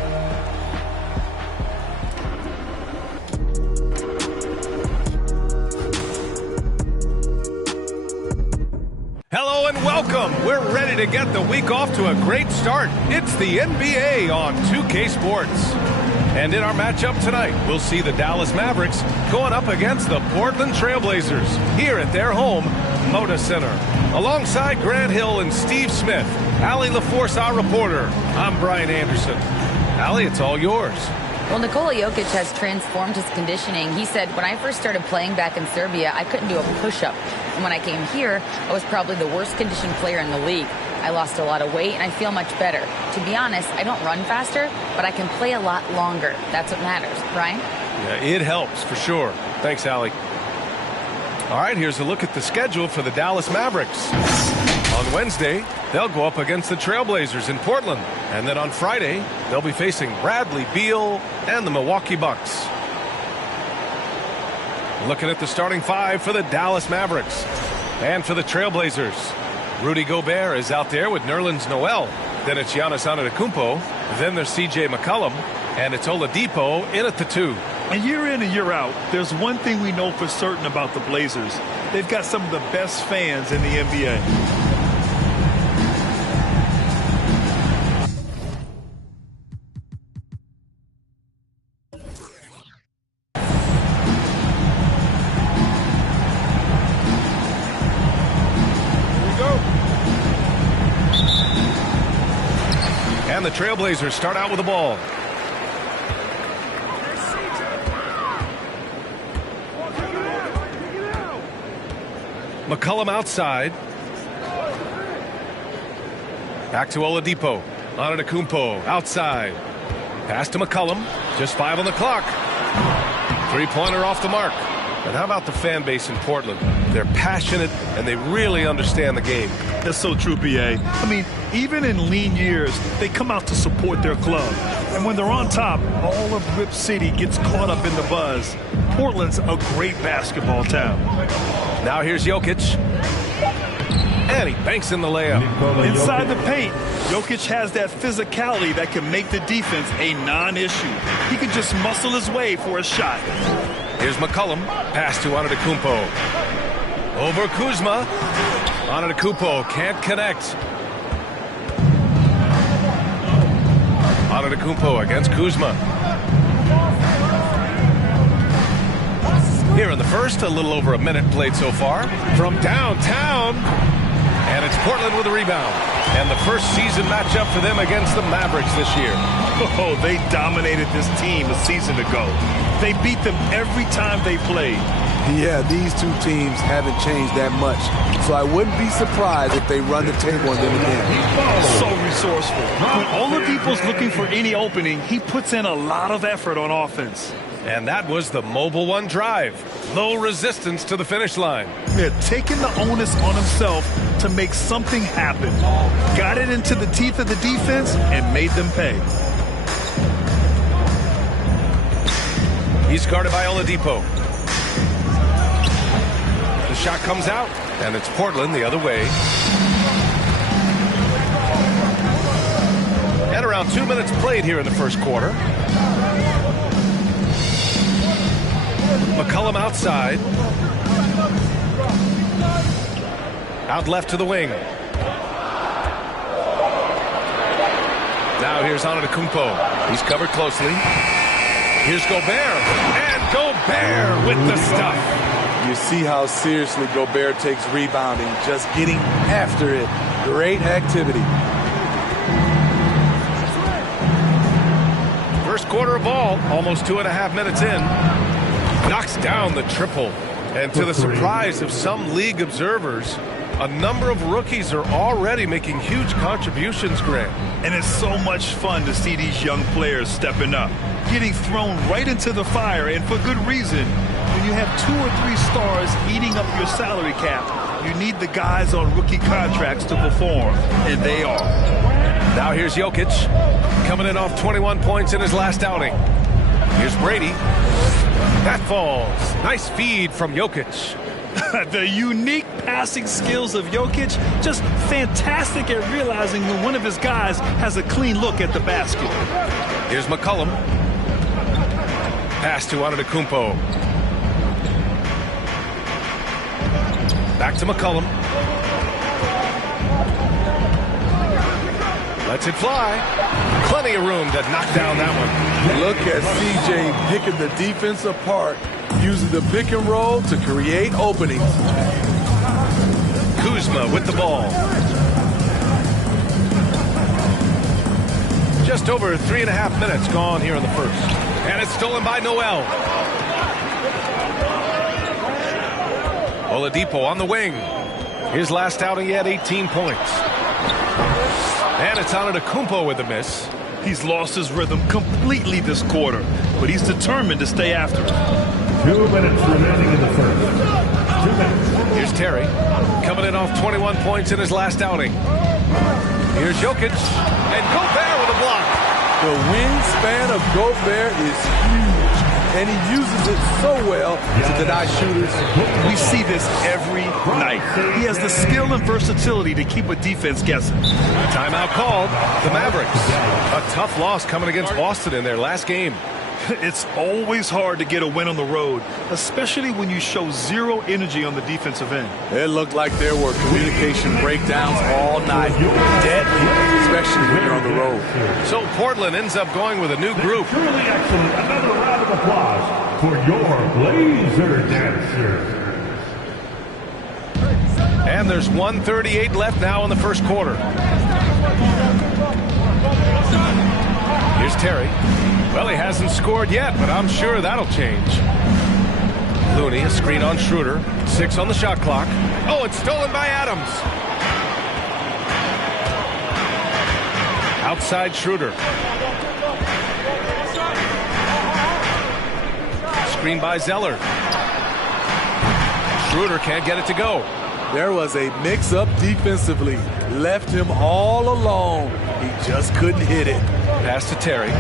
Hello and welcome. We're ready to get the week off to a great start. It's the NBA on 2K Sports. And in our matchup tonight, we'll see the Dallas Mavericks going up against the Portland Trailblazers here at their home, Moda Center. Alongside Grant Hill and Steve Smith, Allie LaForce, our reporter. I'm Brian Anderson. Allie, it's all yours. Well, Nikola Jokic has transformed his conditioning. He said, when I first started playing back in Serbia, I couldn't do a push-up. And when I came here, I was probably the worst conditioned player in the league. I lost a lot of weight, and I feel much better. To be honest, I don't run faster, but I can play a lot longer. That's what matters. Brian? Yeah, it helps, for sure. Thanks, Allie. All right, here's a look at the schedule for the Dallas Mavericks. On Wednesday, they'll go up against the Trailblazers in Portland. And then on Friday, they'll be facing Bradley Beal and the Milwaukee Bucks. Looking at the starting five for the Dallas Mavericks. And for the Trailblazers, Rudy Gobert is out there with Nerlens Noel. Then it's Giannis Antetokounmpo. Then there's C.J. McCollum. And it's Oladipo in at the 2. And year in and year out, there's one thing we know for certain about the Blazers. They've got some of the best fans in the NBA. And the Trailblazers start out with the ball. McCollum outside. Back to Oladipo. Antetokounmpo outside. Pass to McCollum. Just 5 on the clock. Three-pointer off the mark. And how about the fan base in Portland? They're passionate, and they really understand the game. That's so true, B.A. I mean, even in lean years, they come out to support their club. And when they're on top, all of Rip City gets caught up in the buzz. Portland's a great basketball town. Now here's Jokic. And he banks in the layup. Inside the paint, Jokic has that physicality that can make the defense a non-issue. He can just muscle his way for a shot. Here's McCollum. Pass to Antetokounmpo. Over Kuzma. Antetokounmpo can't connect. Antetokounmpo against Kuzma. Here in the first, a little over a minute played so far. From downtown. And it's Portland with a rebound. And the first season matchup for them against the Mavericks this year. Oh, they dominated this team a season ago. They beat them every time they played. Yeah, these two teams haven't changed that much. So I wouldn't be surprised if they run the table on them again. So resourceful. When Oladipo's looking for any opening, he puts in a lot of effort on offense. And that was the Mobile One drive. Low resistance to the finish line. Yeah, taking the onus on himself to make something happen. Got it into the teeth of the defense and made them pay. He's guarded by Oladipo. The shot comes out, and it's Portland the other way. And around Now 2 minutes played here in the first quarter. McCollum outside. Out left to the wing. Now here's Antetokounmpo. He's covered closely. Here's Gobert. And Gobert with the stuff. You see how seriously Gobert takes rebounding, just getting after it. Great activity. First quarter of ball, almost 2.5 minutes in. Knocks down the triple. And to the surprise of some league observers, a number of rookies are already making huge contributions, Grant. And it's so much fun to see these young players stepping up, getting thrown right into the fire, and for good reason. When you have 2 or 3 stars eating up your salary cap, you need the guys on rookie contracts to perform, and they are. Now here's Jokic, coming in off 21 points in his last outing. Here's Brady. That falls. Nice feed from Jokic. The unique passing skills of Jokic, just fantastic at realizing when one of his guys has a clean look at the basket. Here's McCollum. Pass to Antetokounmpo. Back to McCollum. Lets it fly. Plenty of room to knock down that one. Look at CJ picking the defense apart, using the pick and roll to create openings. Kuzma with the ball. Just over 3.5 minutes gone here in the first. And it's stolen by Noel. Oladipo on the wing. His last outing, he had 18 points. And it's Antetokounmpo with a miss. He's lost his rhythm completely this quarter, but he's determined to stay after it. 2 minutes remaining in the first. 2 minutes. Here's Terry, coming in off 21 points in his last outing. Here's Jokic, and Gobert with a block. The wingspan of Gobert is huge, and he uses it so well to deny shooters. We see this every night. He has the skill and versatility to keep a defense guessing. Timeout called. The Mavericks. A tough loss coming against Boston in their last game. It's always hard to get a win on the road, especially when you show zero energy on the defensive end. It looked like there were communication breakdowns all night. Deadly, especially when you're on the road. So Portland ends up going with a new group. Truly excellent. Another round of applause for your Blazer dancers. And there's 1:38 left now in the first quarter. Here's Terry. Well, he hasn't scored yet, but I'm sure that'll change. Looney, a screen on Schroeder. 6 on the shot clock. Oh, it's stolen by Adams. Outside Schroeder. Screen by Zeller. Schroeder can't get it to go. There was a mix-up defensively. Left him all alone. He just couldn't hit it. Pass to Terry.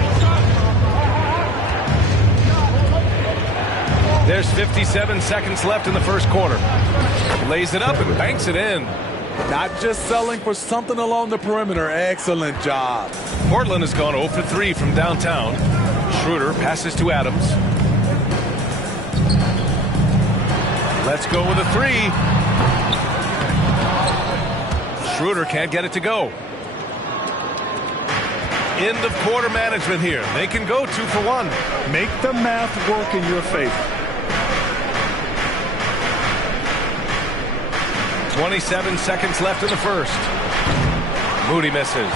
There's 57 seconds left in the first quarter. Lays it up and banks it in. Not just selling for something along the perimeter. Excellent job. Portland has gone 0 for 3 from downtown. Schroeder passes to Adams. Let's go with a 3. Schroeder can't get it to go. End of quarter management here. They can go 2 for 1. Make the math work in your favor. 27 seconds left in the first. Moody misses.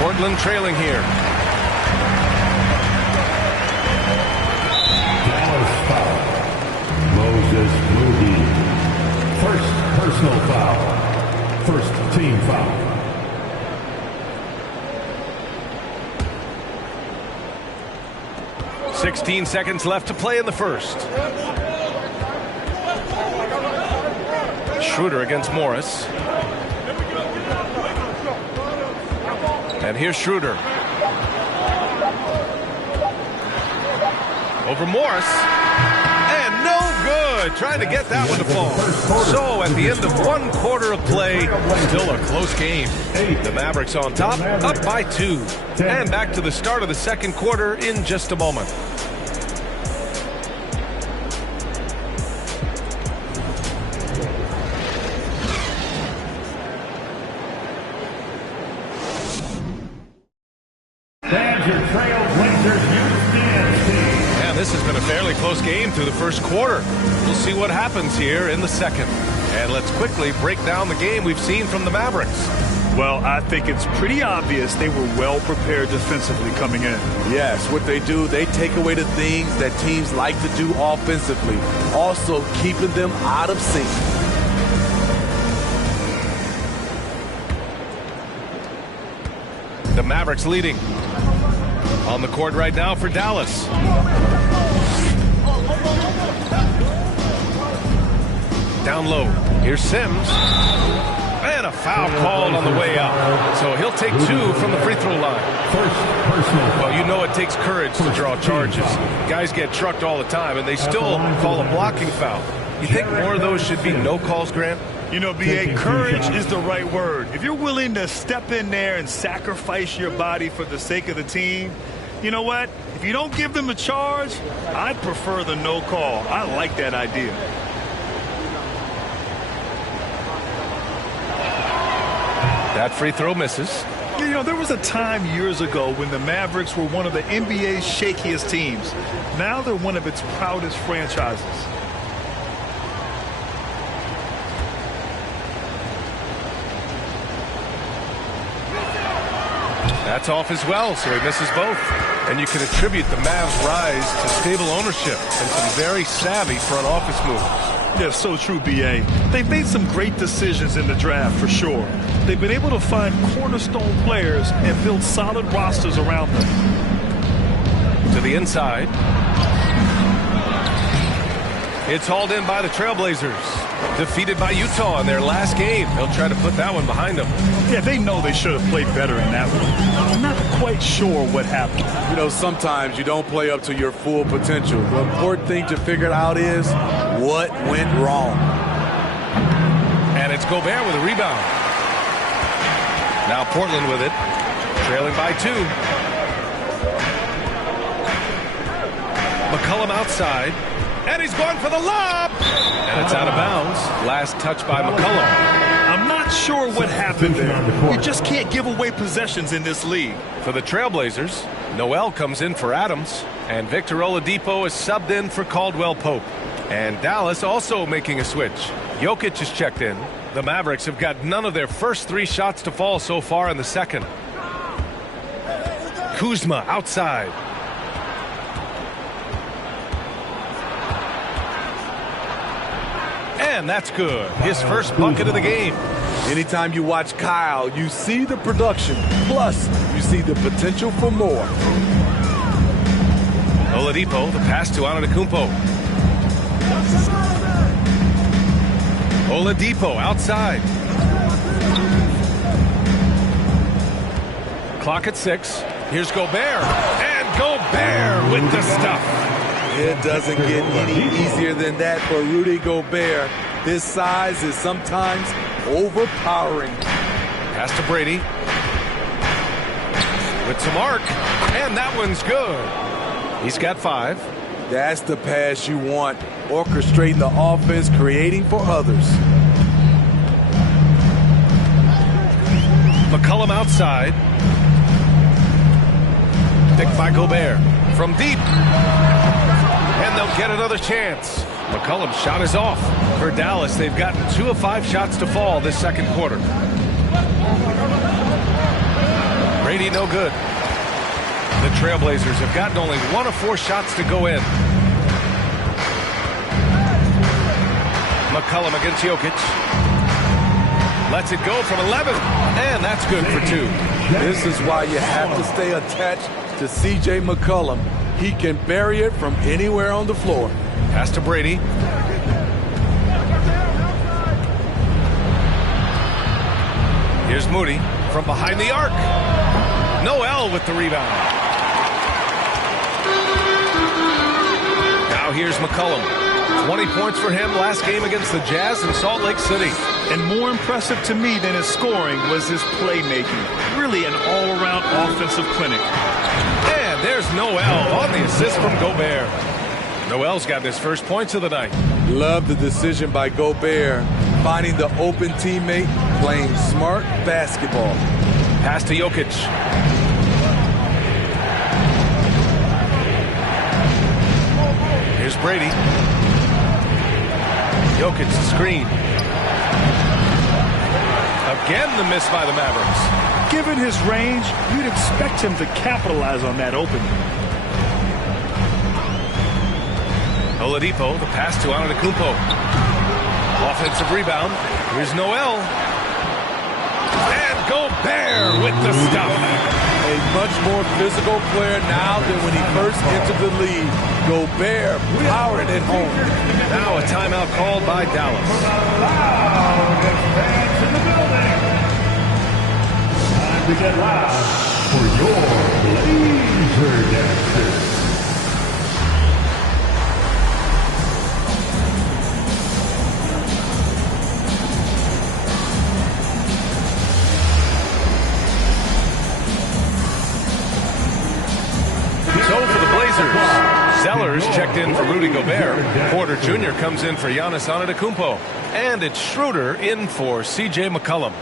Portland trailing here. Dallas foul. Moses Moody. First personal foul. First team foul. .16 seconds left to play in the first. Schroeder against Morris. And here's Schroeder. Over Morris. And no good. trying to get that one to fall. So at the end of 1 quarter of play, still a close game. The Mavericks on top, up by 2. And back to the start of the second quarter in just a moment. And this has been a fairly close game through the first quarter. We'll see what happens here in the second. And let's quickly break down the game we've seen from the Mavericks. Well, I think it's pretty obvious they were well prepared defensively coming in. Yes, what they do, they take away the things that teams like to do offensively, also keeping them out of sync. The Mavericks leading. On the court right now for Dallas. Down low. Here's Sims. And a foul called on the way out. So he'll take 2 from the free throw line. Well, you know it takes courage to draw charges. Guys get trucked all the time, and they still call a blocking foul. You think more of those should be no calls, Grant? You know, B.A., courage is the right word. If you're willing to step in there and sacrifice your body for the sake of the team, you know what? If you don't give them a charge, I'd prefer the no call. I like that idea. That free throw misses. You know, there was a time years ago when the Mavericks were one of the NBA's shakiest teams. Now they're one of its proudest franchises. That's off as well, so he misses both. And you can attribute the Mavs' rise to stable ownership and some very savvy front office moves. Yeah, so true, B.A. They've made some great decisions in the draft, for sure. They've been able to find cornerstone players and build solid rosters around them. To the inside. It's hauled in by the Trailblazers. Defeated by Utah in their last game. They'll try to put that one behind them. Yeah, they know they should have played better in that one. I'm not quite sure what happened. You know, sometimes you don't play up to your full potential. The important thing to figure out is what went wrong. And it's Gobert with a rebound. Now Portland with it. Trailing by 2. McCollum outside. And he's going for the lob. And it's out of bounds. Last touch by McCollum. I'm not sure what happened there. You just can't give away possessions in this league. For the Trailblazers, Noel comes in for Adams. And Victor Oladipo is subbed in for Caldwell Pope. And Dallas also making a switch. Jokic is checked in. The Mavericks have got none of their first 3 shots to fall so far in the second. Kuzma outside. And that's good. His first bucket of the game. Anytime you watch Kyle, you see the production. Plus, you see the potential for more. Oladipo, the pass to Antetokounmpo. Oladipo outside. Clock at 6. Here's Gobert. And Gobert with the stuff. It doesn't get any easier than that for Rudy Gobert. His size is sometimes overpowering. Pass to Brady. With some arc. And that one's good. He's got 5. That's the pass you want. Orchestrating the offense, creating for others. McCollum outside. Picked by Gobert. From deep. And they'll get another chance. McCollum's shot is off. For Dallas, they've gotten 2 of 5 shots to fall this second quarter. Brady no good. The Trailblazers have gotten only 1 of 4 shots to go in. McCollum against Jokic. Lets it go from 11. And that's good for 2. This is why you have to stay attached to C.J. McCollum. He can bury it from anywhere on the floor. Pass to Brady. Here's Moody from behind the arc. Noel with the rebound. Now here's McCollum. 20 points for him last game against the Jazz in Salt Lake City. And more impressive to me than his scoring was his playmaking. Really an all-around offensive clinic. And there's Noel on the assist from Gobert. Noel's got his first points of the night. Love the decision by Gobert, finding the open teammate, playing smart basketball. Pass to Jokic. Here's Brady. Jokic the screen. Again the miss by the Mavericks. Given his range, you'd expect him to capitalize on that opening. Oladipo, the pass to Antetokounmpo. Offensive rebound. Here's Noel. And Gobert with the stuff. A much more physical player now than when he first entered the league. Gobert powering it home. Now a timeout called by Dallas. Time to get loud for your laser dancers. So for the Blazers, Zellers checked in for Rudy Gobert. Porter Jr. comes in for Giannis Antetokounmpo. And it's Schroeder in for C.J. McCollum.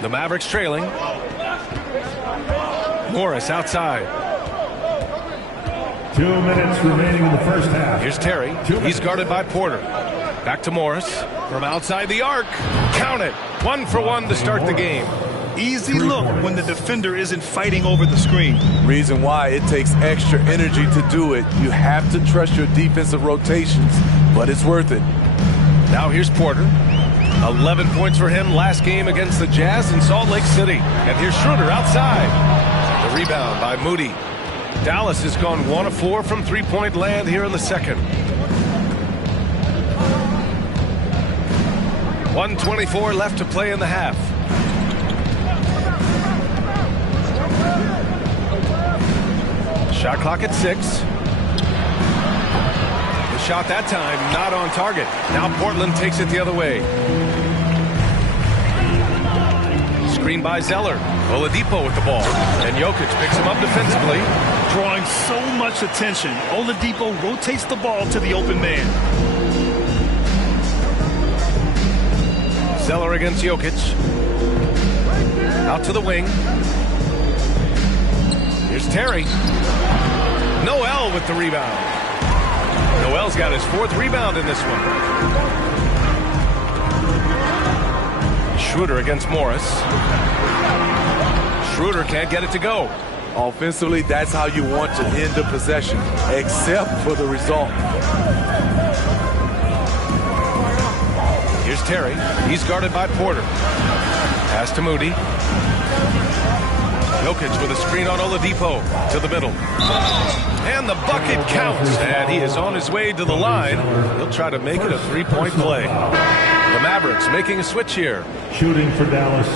The Mavericks trailing. Morris outside. 2 minutes remaining in the first half. Here's Terry. He's guarded by Porter. Back to Morris. From outside the arc. Count it. 1 for 1 to start the game. Easy look when the defender isn't fighting over the screen. Reason why it takes extra energy to do it. You have to trust your defensive rotations, but it's worth it. Now here's Porter. 11 points for him last game against the Jazz in Salt Lake City. And here's Schroeder outside. The rebound by Moody. Dallas has gone 1 of 4 from three-point land here in the second. 1:24 left to play in the half. Shot clock at 6. The shot that time not on target. Now Portland takes it the other way. Screen by Zeller. Oladipo with the ball. And Jokic picks him up defensively. Drawing so much attention, Oladipo rotates the ball to the open man. Zeller against Jokic. Out to the wing. Here's Terry. Noel with the rebound. Noel's got his 4th rebound in this one. Schroeder against Morris. Schroeder can't get it to go. Offensively, that's how you want to end the possession, except for the result. Here's Terry. He's guarded by Porter. Pass to Moody. Jokic with a screen on Oladipo to the middle. And the bucket counts. And he is on his way to the line. He'll try to make it a 3-point play. The Mavericks making a switch here. Shooting for Dallas,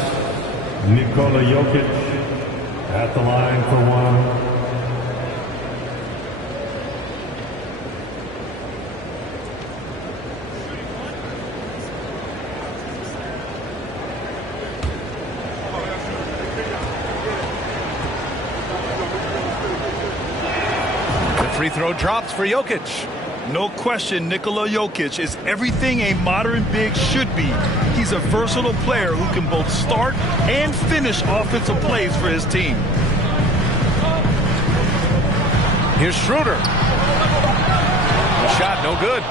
Nikola Jokic at the line for 1. Free throw drops for Jokic. No question, Nikola Jokic is everything a modern big should be. He's a versatile player who can both start and finish offensive plays for his team. Here's Schroeder. The shot no good.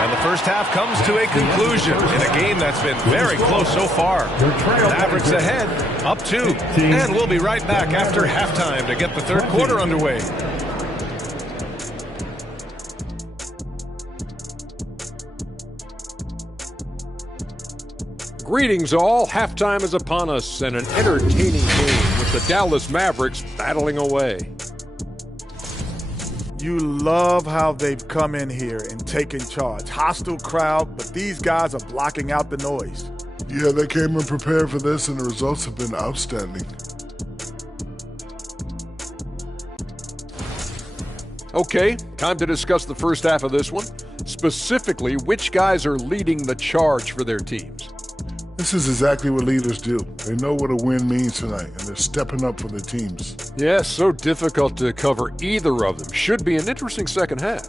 And the first half comes to a conclusion in a game that's been very close so far. Mavericks ahead, up 2. And we'll be right back after halftime to get the third quarter underway. Greetings all. Halftime is upon us and an entertaining game with The Dallas Mavericks battling away. You love how they've come in here and taken charge. Hostile crowd, but these guys are blocking out the noise. Yeah, they came in prepared for this, and the results have been outstanding. Okay, time to discuss the first half of this one. Specifically, which guys are leading the charge for their teams? This is exactly what leaders do. They know what a win means tonight, and they're stepping up for their teams. Yeah, so difficult to cover either of them. Should be an interesting second half.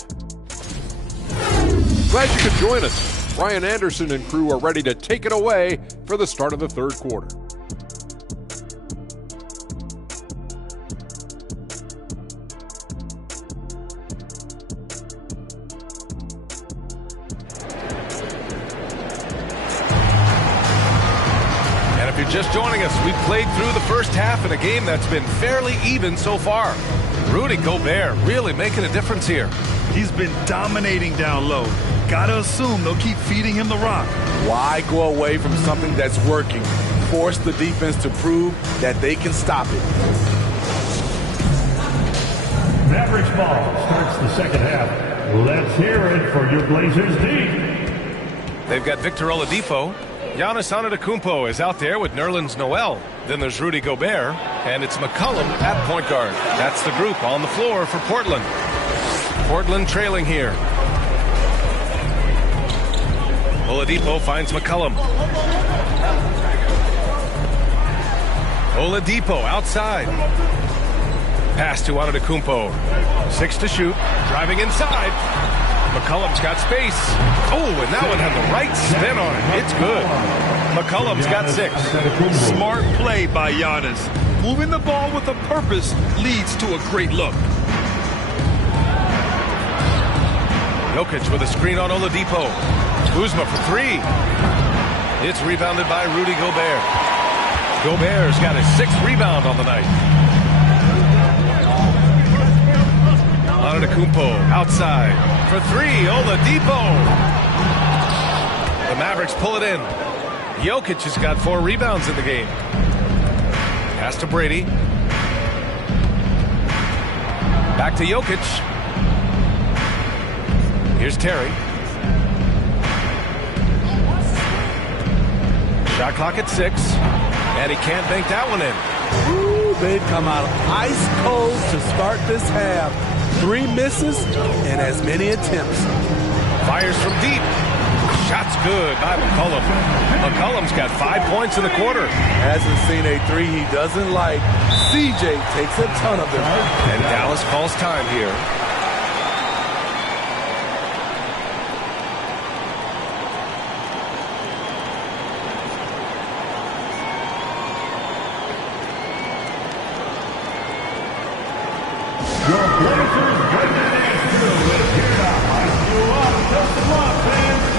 Glad you could join us. Brian Anderson and crew are ready to take it away for the start of the third quarter. If you're just joining us, we've played through the first half in a game that's been fairly even so far. Rudy Gobert really making a difference here. He's been dominating down low. Gotta assume they'll keep feeding him the rock. Why go away from something that's working? Force the defense to prove that they can stop it. Mavericks ball starts the second half. Let's hear it for your Blazers D. They've got Victor Oladipo. Giannis Antetokounmpo is out there with Nerlens Noel. Then there's Rudy Gobert, and it's McCollum at point guard. That's the group on the floor for Portland. Portland trailing here. Oladipo finds McCollum. Oladipo outside. Pass to Antetokounmpo. 6 to shoot. Driving inside. McCollum's got space. Oh, and that one had the right spin on it. It's good. McCollum's got 6. Smart play by Giannis. Moving the ball with a purpose leads to a great look. Jokic with a screen on Oladipo. Kuzma for 3. It's rebounded by Rudy Gobert. Gobert's got his 6th rebound on the night. Antetokounmpo outside for 3. Oladipo. The Mavericks pull it in. Jokic has got 4 rebounds in the game. Pass to Brady. Back to Jokic. Here's Terry. Shot clock at 6. And he can't bank that one in. Ooh, they've come out ice cold to start this half. 3 misses and as many attempts. Fires from deep. Shot's good by McCollum. McCollum's got 5 points in the quarter. Hasn't seen a 3 he doesn't like. CJ takes a ton of them. And Dallas calls time here. Your Blazers bring the dance through. Let's hear it out. Light you up. Just some love, fans.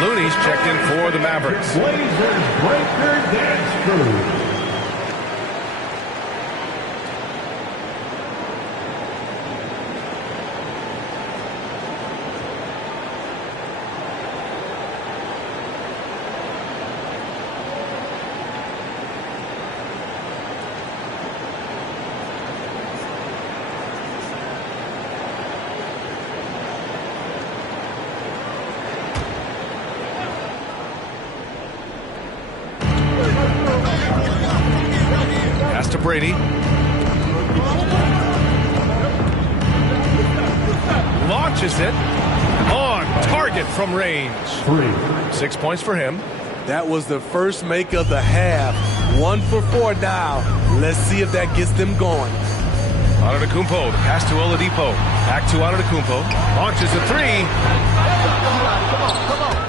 Looney's checked in for the Mavericks. Blazers break their dance crew. pass to Brady. Launches it. On target from range. 6 points for him. That was the first make of the half. 1 for 4 now. Let's see if that gets them going. Antetokounmpo, the pass to Oladipo. Back to Antetokounmpo. Launches a three.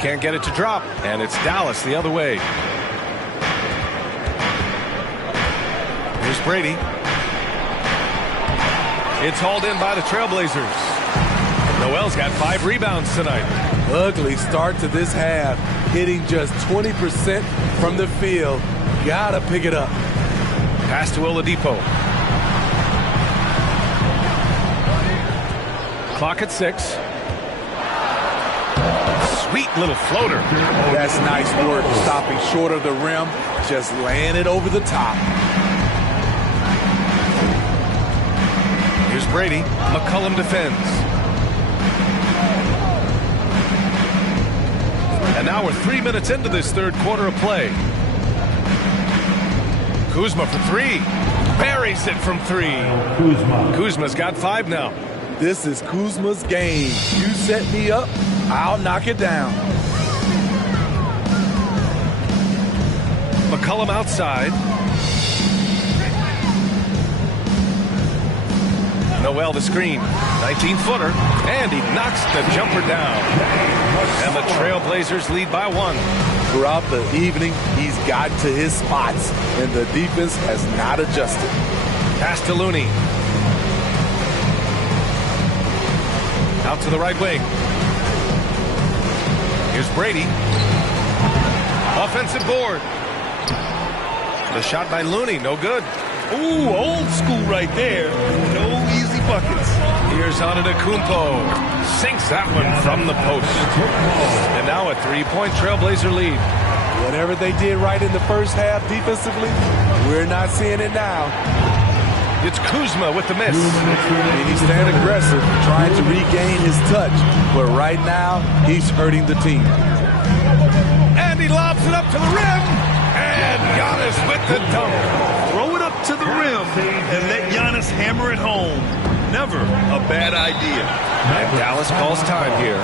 Can't get it to drop. And it's Dallas the other way. Here's Brady. It's hauled in by the Trailblazers. Noel's got 5 rebounds tonight. Ugly start to this half. Hitting just 20% from the field. Gotta pick it up. Pass to Oladipo. Clock at 6. Sweet little floater. That's nice work. Stopping short of the rim. Just laying it over the top. Here's Brady. McCollum defends. And now we're 3 minutes into this third quarter of play. Kuzma for 3. Buries it from 3. Kuzma's got 5 now. This is Kuzma's game. You set me up, I'll knock it down. McCollum outside. Noel the screen. 19-footer. And he knocks the jumper down. And the Trailblazers lead by 1. Throughout the evening, he's gotten to his spots, and the defense has not adjusted. Pass to Looney. Out to the right wing. Here's Brady. Offensive board. The shot by Looney, no good. Ooh, old school right there. No easy buckets. Here's Antetokounmpo. Sinks that one from the post. And now a 3-point Trailblazer lead. Whatever they did right in the first half defensively, we're not seeing it now. It's Kuzma with the miss. And he's staying aggressive, trying to regain his touch. But right now, he's hurting the team. And he lobs it up to the rim. And Giannis with the dunk. Throw it up to the rim and let Giannis hammer it home. Never a bad idea. And Dallas calls time here.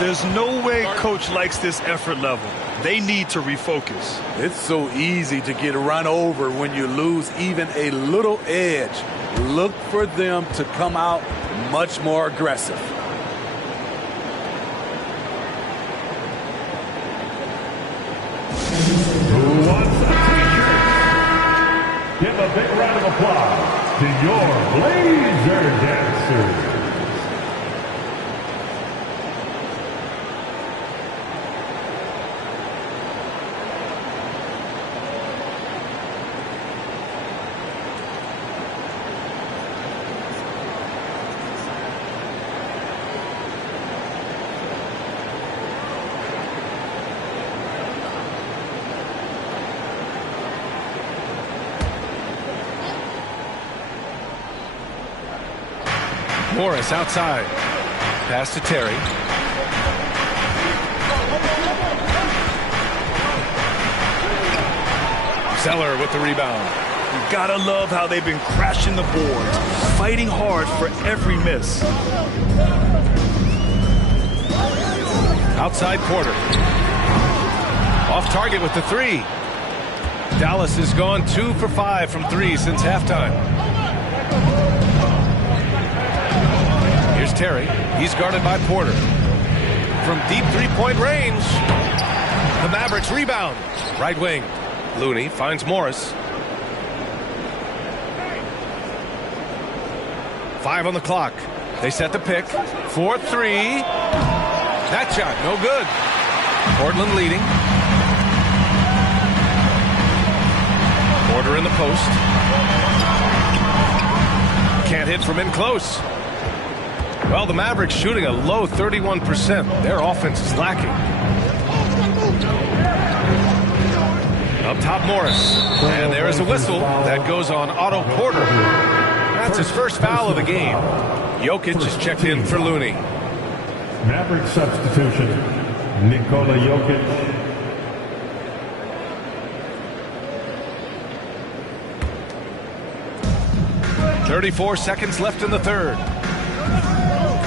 There's no way coach likes this effort level. They need to refocus. It's so easy to get run over when you lose even a little edge. Look for them to come out much more aggressive. Who wants a t-shirt? Give a big round of applause to your Blazer dancers. Morris outside. Pass to Terry. Zeller with the rebound. You gotta love how they've been crashing the boards, fighting hard for every miss. Outside Porter. Off target with the 3. Dallas has gone 2 for 5 from 3 since halftime. Here's Terry. He's guarded by Porter. From deep three-point range. The Mavericks rebound. Right wing. Looney finds Morris. 5 on the clock. They set the pick. 4-3. That shot, no good. Portland leading. Porter in the post. Can't hit from in close. Well, the Mavericks shooting a low 31%. Their offense is lacking. Up top, Morris. And there is a whistle that goes on Otto Porter. That's his first foul of the game. Jokic is checked in for Looney. Maverick substitution. Nikola Jokic. 34 seconds left in the third.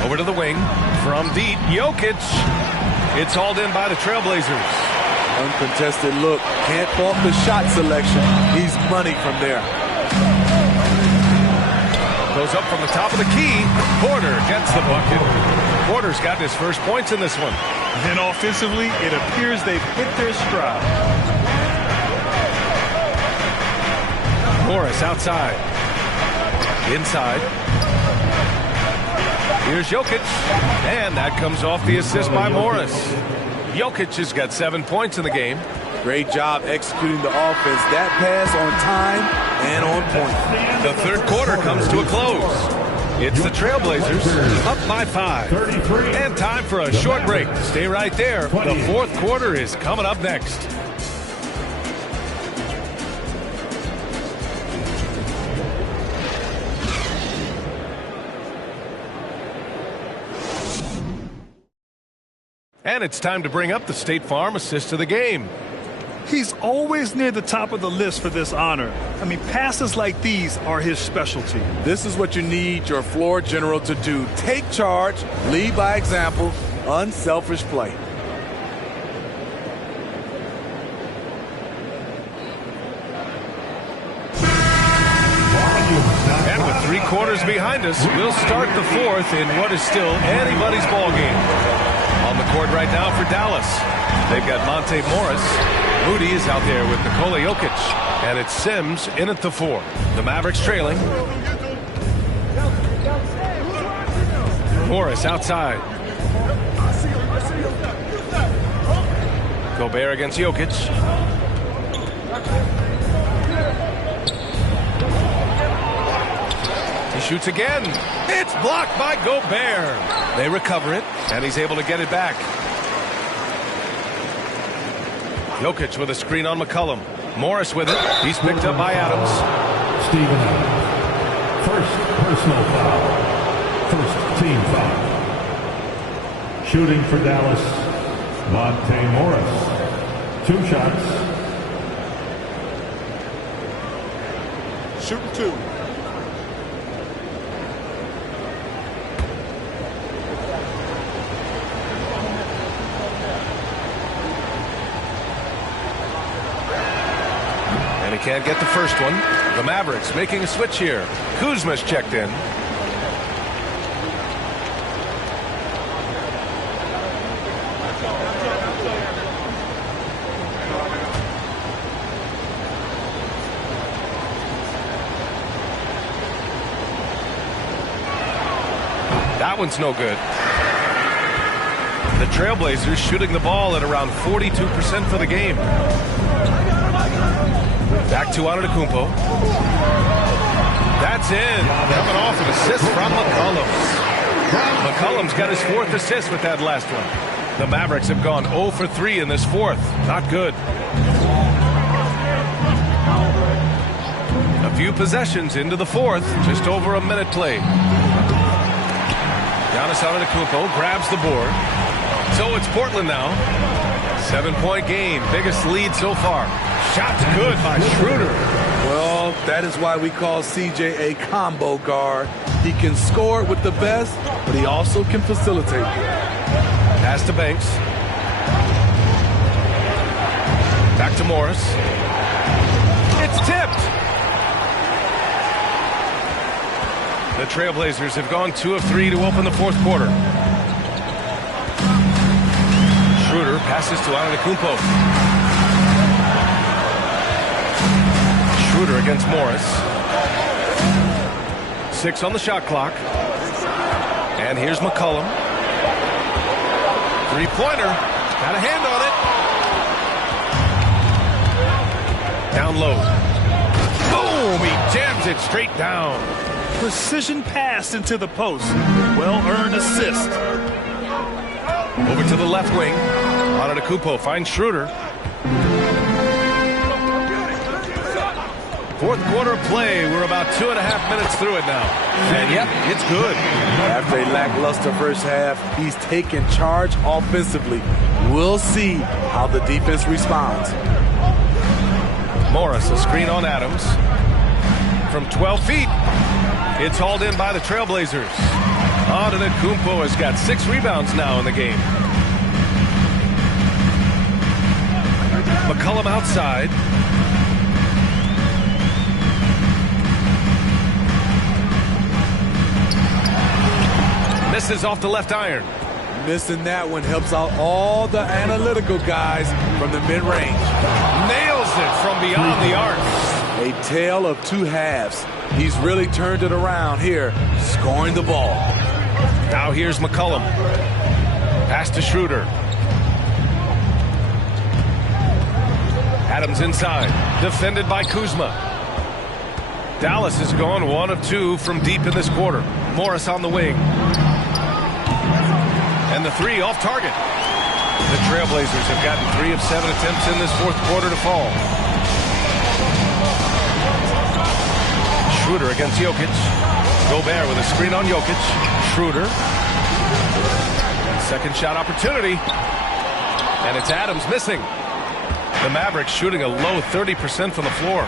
Over to the wing. From deep, Jokic. It's hauled in by the Trailblazers. Uncontested look. Can't fault the shot selection. He's money from there. Goes up from the top of the key. Porter gets the bucket. Porter's got his first points in this one. And offensively, it appears they've hit their stride. Morris outside. Inside. Here's Jokic. And that comes off the assist by Morris. Jokic has got 7 points in the game. Great job executing the offense. That pass on time and on point. The third quarter comes to a close. It's the Trailblazers up by 5. And time for a short break. Stay right there. The fourth quarter is coming up next. And it's time to bring up the State Farm assist of the game. He's always near the top of the list for this honor. I mean, passes like these are his specialty. This is what you need your floor general to do. Take charge, lead by example, unselfish play. And with 3 quarters behind us, we'll start the fourth in what is still anybody's ball game. On the court right now for Dallas, they've got Monte Morris. Moody is out there with Nikola Jokic. And it's Sims in at the 4. The Mavericks trailing. Morris outside. Gobert against Jokic. He shoots again. It's blocked by Gobert. They recover it, and he's able to get it back. Jokic with a screen on McCollum. Morris with it. He's picked up by Adams. Steven Adams. First personal foul. First team foul. Shooting for Dallas, Monte Morris. 2 shots. Shooting 2. And he can't get the first one. The Mavericks making a switch here. Kuzma's checked in. That one's no good. The Trailblazers shooting the ball at around 42% for the game. Back to Antetokounmpo. That's in. Coming off an assist from McCollum. McCollum's got his 4th assist with that last one. The Mavericks have gone 0 for 3 in this 4th. Not good. A few possessions into the 4th. Just over a minute played. Giannis Antetokounmpo grabs the board. So it's Portland now. 7-point game. Biggest lead so far. Shot's good by Schroeder. Well, that is why we call CJ a combo guard. He can score with the best, but he also can facilitate. Pass to Banks. Back to Morris. It's tipped. The Trailblazers have gone 2 of 3 to open the 4th quarter. Schroeder passes to Antetokounmpo. Schroeder against Morris. 6 on the shot clock. And here's McCollum. 3-pointer. Got a hand on it. Down low. Boom! He jams it straight down. Precision pass into the post. Well-earned assist. Over to the left wing. Antetokounmpo finds Schroeder. 4th quarter of play. We're about 2.5 minutes through it now. And yep, it's good. After a lackluster first half, he's taken charge offensively. We'll see how the defense responds. Morris, a screen on Adams. from 12 feet. It's hauled in by the Trailblazers. Antetokounmpo has got 6 rebounds now in the game. McCollum outside. Misses off the left iron. Missing that one helps out all the analytical guys from the mid-range. Nails it from beyond the arc. A tale of two halves. He's really turned it around here, scoring the ball. Now here's McCollum. Pass to Schroeder. Adams inside. Defended by Kuzma. Dallas has gone 1 of 2 from deep in this quarter. Morris on the wing. And the 3 off target. The Trailblazers have gotten 3 of 7 attempts in this fourth quarter to fall. Schroeder against Jokic. Gobert with a screen on Jokic. Schroeder. Second shot opportunity. And it's Adams missing. The Mavericks shooting a low 30% from the floor.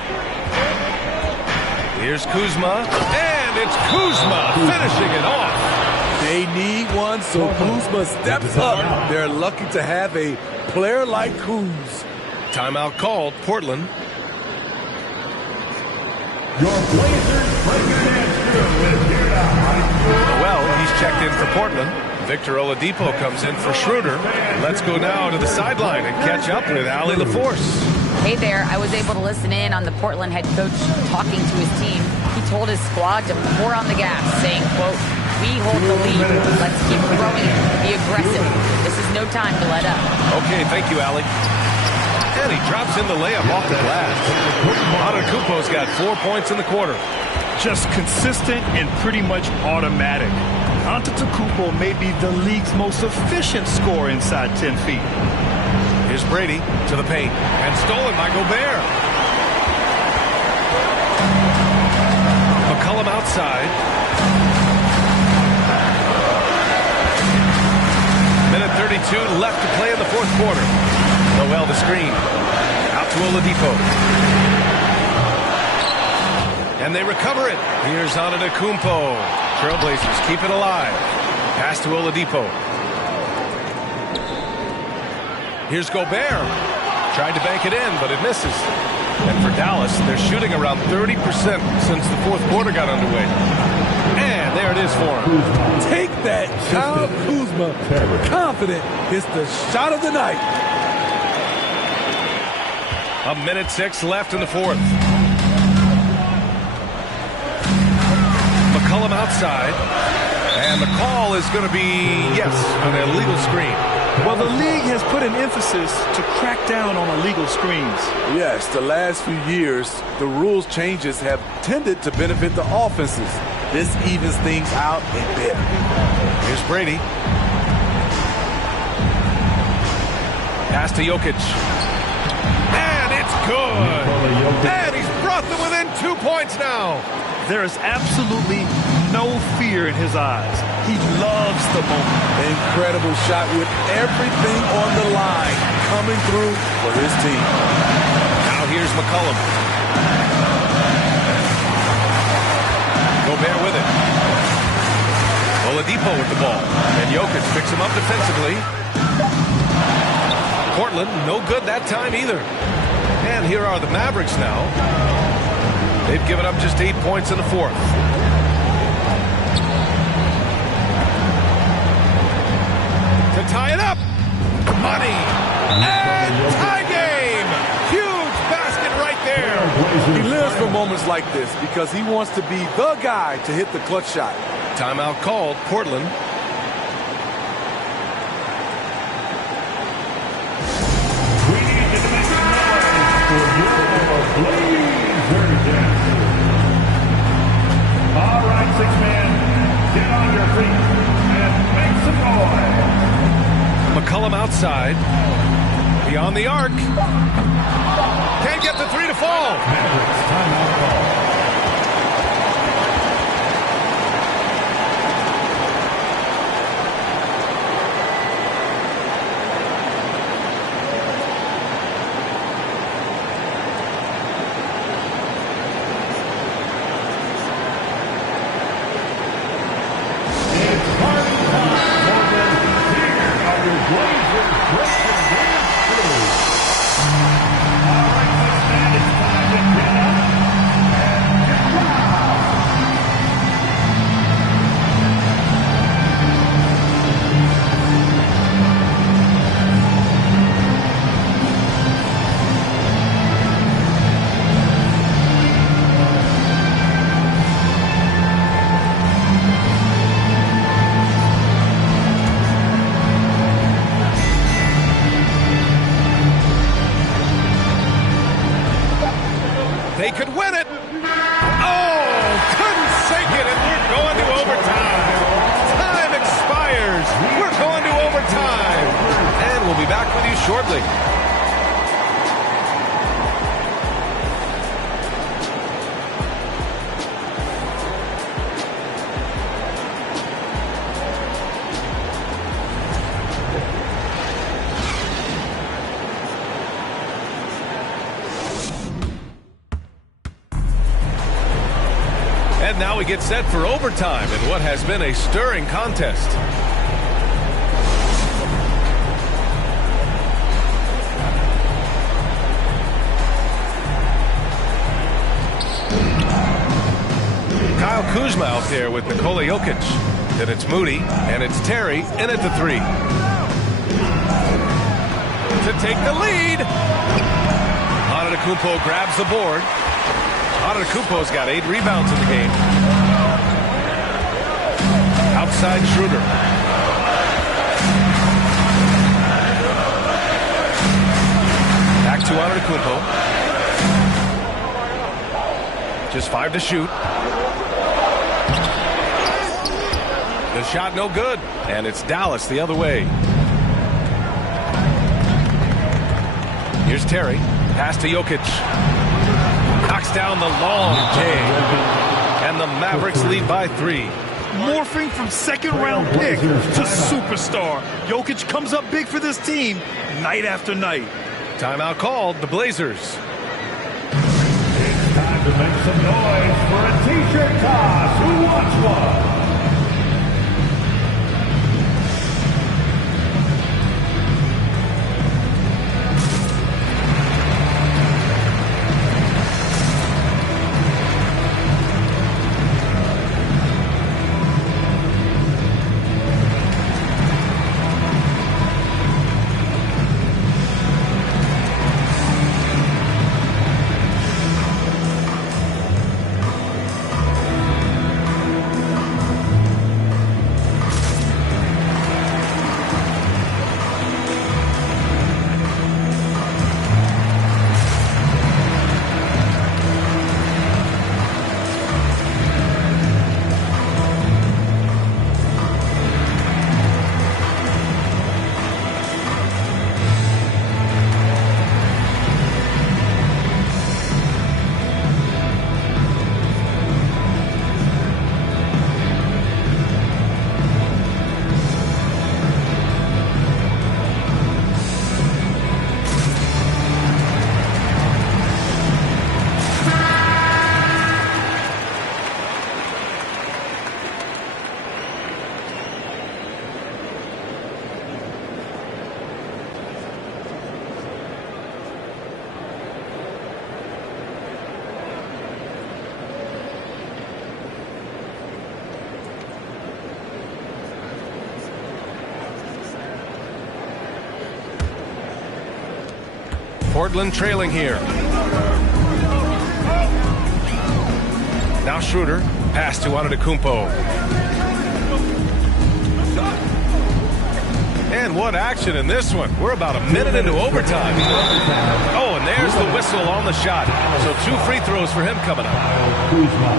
Here's Kuzma. And it's Kuzma finishing it off. They need one, so Kuzma steps up. They're lucky to have a player like Kuz. Timeout called, Portland. Your Blazers breaker dance crew is here now. Well, he's checked in for Portland. Victor Oladipo comes in for Schroeder. Let's go now to the sideline and catch up with Allie LaForce. Hey there, I was able to listen in on the Portland head coach talking to his team. He told his squad to pour on the gas, saying, quote, "We hold the lead. Let's keep throwing it. Be aggressive. This is no time to let up." Okay, thank you, Allie. And he drops in the layup off the glass. Antetokounmpo's got 4 points in the quarter. Just consistent and pretty much automatic. Antetokounmpo may be the league's most efficient scorer inside 10 feet. Here's Brady to the paint. And stolen by Gobert. McCollum outside. Minute 32 left to play in the fourth quarter. Noel the screen. Out to Oladipo. And they recover it. Here's Antetokounmpo. Trailblazers keep it alive. Pass to Oladipo. Here's Gobert. Tried to bank it in, but it misses. And for Dallas, they're shooting around 30% since the fourth quarter got underway. And there it is for him. Take that, Kyle Kuzma. Confident hits the shot of the night. 1:06 left in the fourth. McCollum outside. And the call is going to be, yes, an illegal screen. Well, the league has put an emphasis to crack down on illegal screens. Yes, the last few years, the rules changes have tended to benefit the offenses. This evens things out a bit. Here's Brady. Pass to Jokic. And it's good. And he's brought them within 2 points now. There is absolutely no fear in his eyes. He loves the moment. Incredible shot with everything on the line coming through for his team. Now here's McCollum. Gobert with it. Oladipo with the ball. And Jokic picks him up defensively. Portland, no good that time either. And here are the Mavericks now. They've given up just 8 points in the fourth. To tie it up. Money. And tie game. Huge basket right there. He lives for moments like this because he wants to be the guy to hit the clutch shot. Timeout called, Portland. We need you to make some noise for your Blazer dance. All right, 6 men, get on your feet and make some noise. McCollum outside. Beyond the arc. Can't get the 3 to fall. Mavericks timeout call. back with you shortly. And now we get set for overtime in what has been a stirring contest. Kyle Kuzma out there with Nikola Jokic. Then it's Moody, and it's Terry in at the 3. To take the lead. Antetokounmpo grabs the board. Antetokounmpo's got 8 rebounds in the game. Outside Schroeder. Back to Antetokounmpo. Just 5 to shoot. The shot no good. And it's Dallas the other way. Here's Terry. Pass to Jokic. Knocks down the long J. And the Mavericks lead by 3. Morphing from second-round pick to superstar. Jokic comes up big for this team night after night. Timeout called. The Blazers. It's time to make some noise for a t-shirt toss. Who wants one? Portland trailing here. Now Schroeder. Pass to Antetokounmpo. And what action in this one. We're about a minute into overtime. Oh, and there's the whistle on the shot. So 2 free throws for him coming up. Kuzma.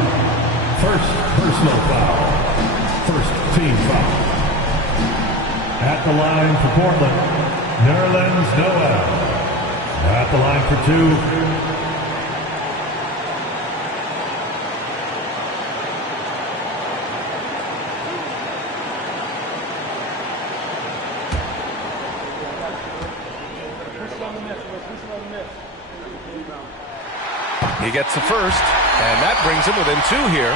First personal foul. First team foul. At the line for Portland, Nerlens Noel. At the line for 2. He gets the first, and that brings him within 2 here.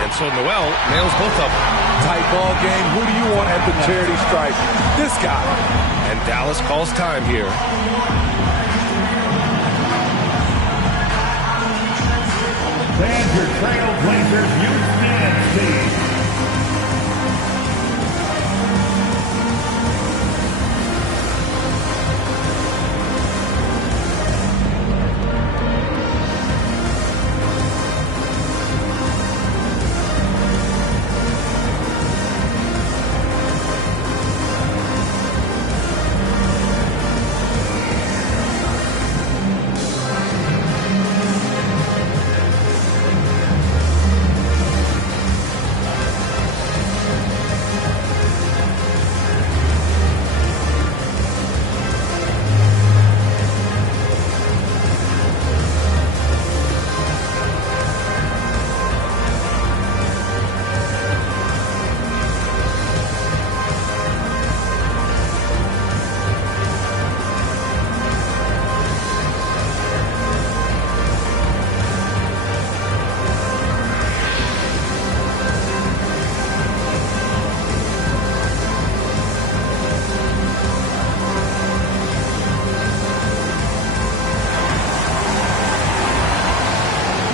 And so Noel nails both of them. Tight ball game. Who do you want at the charity stripe? This guy. And Dallas calls time here. And your Trailblazers Youth Dance Team.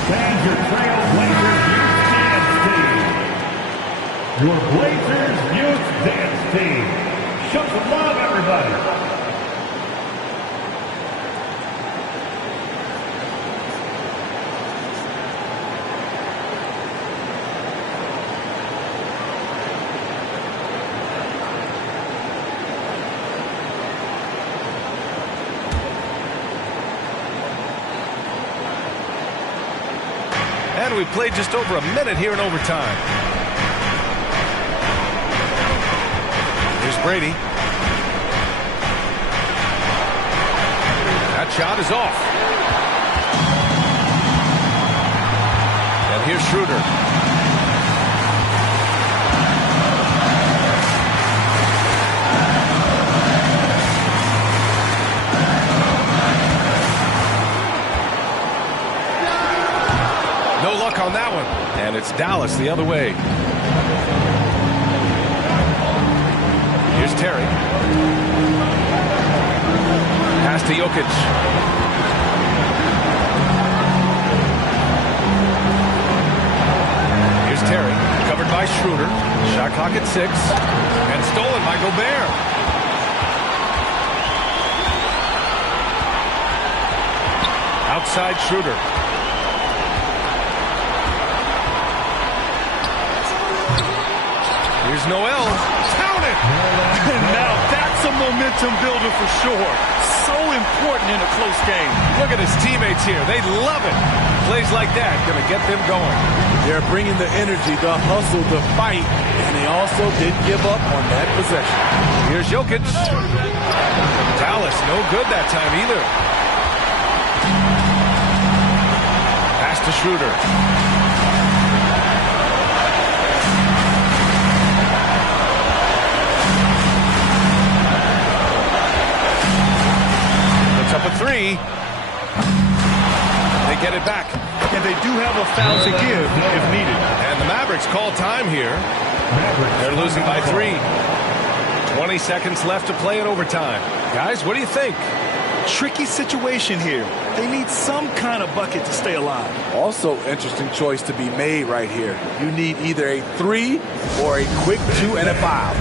and your Trailblazers Youth Dance Team. Your Blazers Youth Dance Team. Show some love, everybody. And we played just over a minute here in overtime. Here's Brady. That shot is off. And here's Schroeder. No luck on that one. And it's Dallas the other way. Here's Terry. Pass to Jokic. Here's Terry. Covered by Schroeder. Shot clock at 6. And stolen by Gobert. Outside Schroeder. Here's Noel. Count it! And now that's a momentum builder for sure. So important in a close game. Look at his teammates here. They love it. Plays like that going to get them going. They're bringing the energy, the hustle, the fight, and they also didn't give up on that possession. Here's Jokic. Dallas, no good that time either. Pass to Schroeder. Up a 3. They get it back. And they do have a foul to give if needed. And the Mavericks call time here. They're losing by 3. 20 seconds left to play in overtime. Guys, what do you think? Tricky situation here. They need some kind of bucket to stay alive. Also, interesting choice to be made right here. You need either a 3 or a quick 2 and a foul.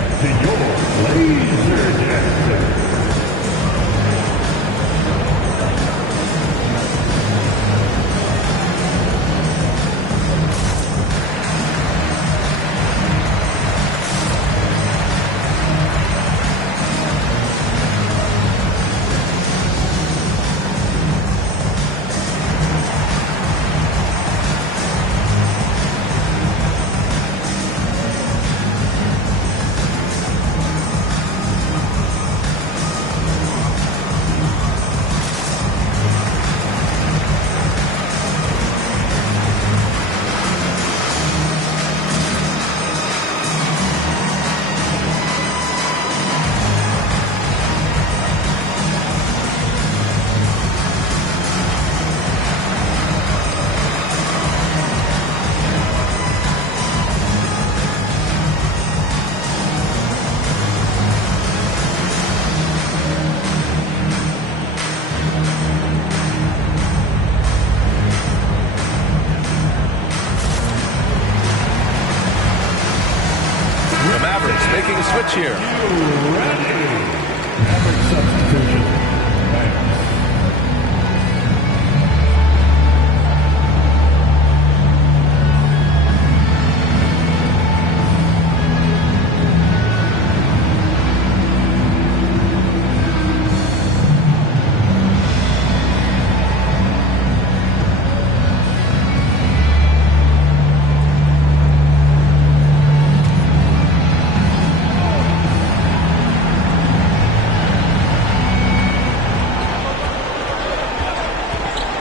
Making a switch here. Maverick substitution.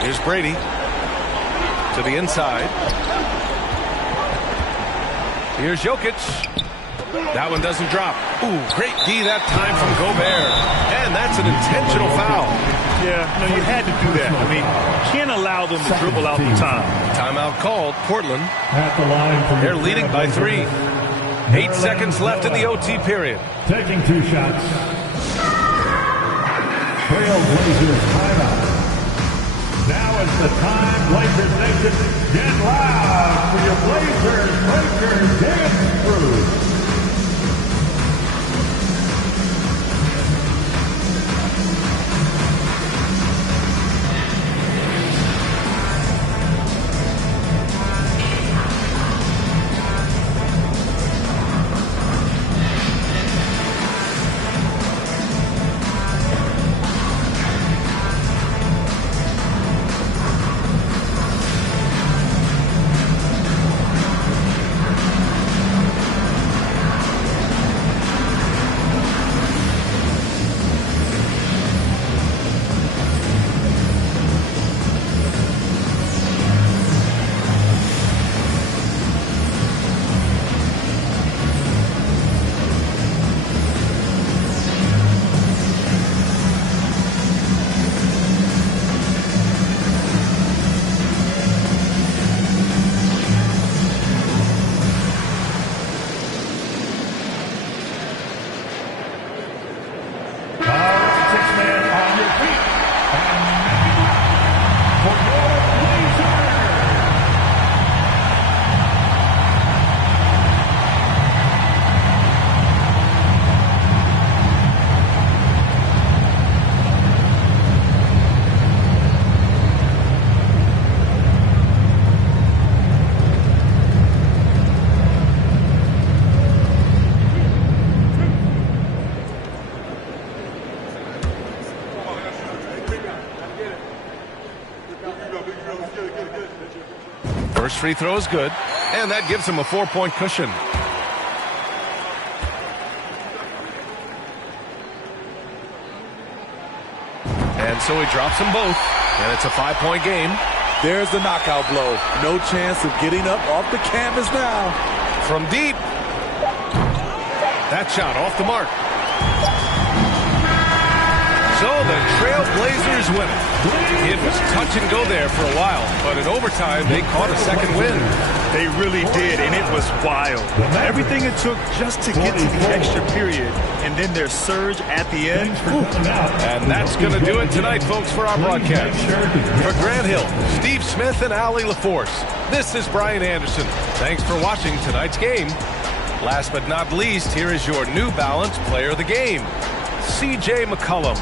Here's Brady to the inside. Here's Jokic. That one doesn't drop. Ooh, great D that time from Gobert. And that's an intentional foul. Yeah, no, you had to do that. I mean, you can't allow them to dribble out the time. Timeout called. Portland. At the line for They're leading by 3. 8 seconds left in the OT period. Taking 2 shots. Trailblazers timeout. Now Because the time, Blazers Nation, get loud for your Blazers Breakers dance crew. First free throw is good, and that gives him a 4-point cushion. And so he drops them both, and it's a 5-point game. There's the knockout blow. No chance of getting up off the canvas now. From deep. That shot off the mark. So the Trailblazers win it. It was touch and go there for a while, but in overtime they caught a second win. They really did, and it was wild. Everything it took just to get to the extra period, and then their surge at the end. And that's going to do it tonight, folks, for our broadcast. For Grant Hill, Steve Smith, and Allie LaForce, this is Brian Anderson. Thanks for watching tonight's game. Last but not least, here is your New Balance Player of the Game, C.J. McCollum.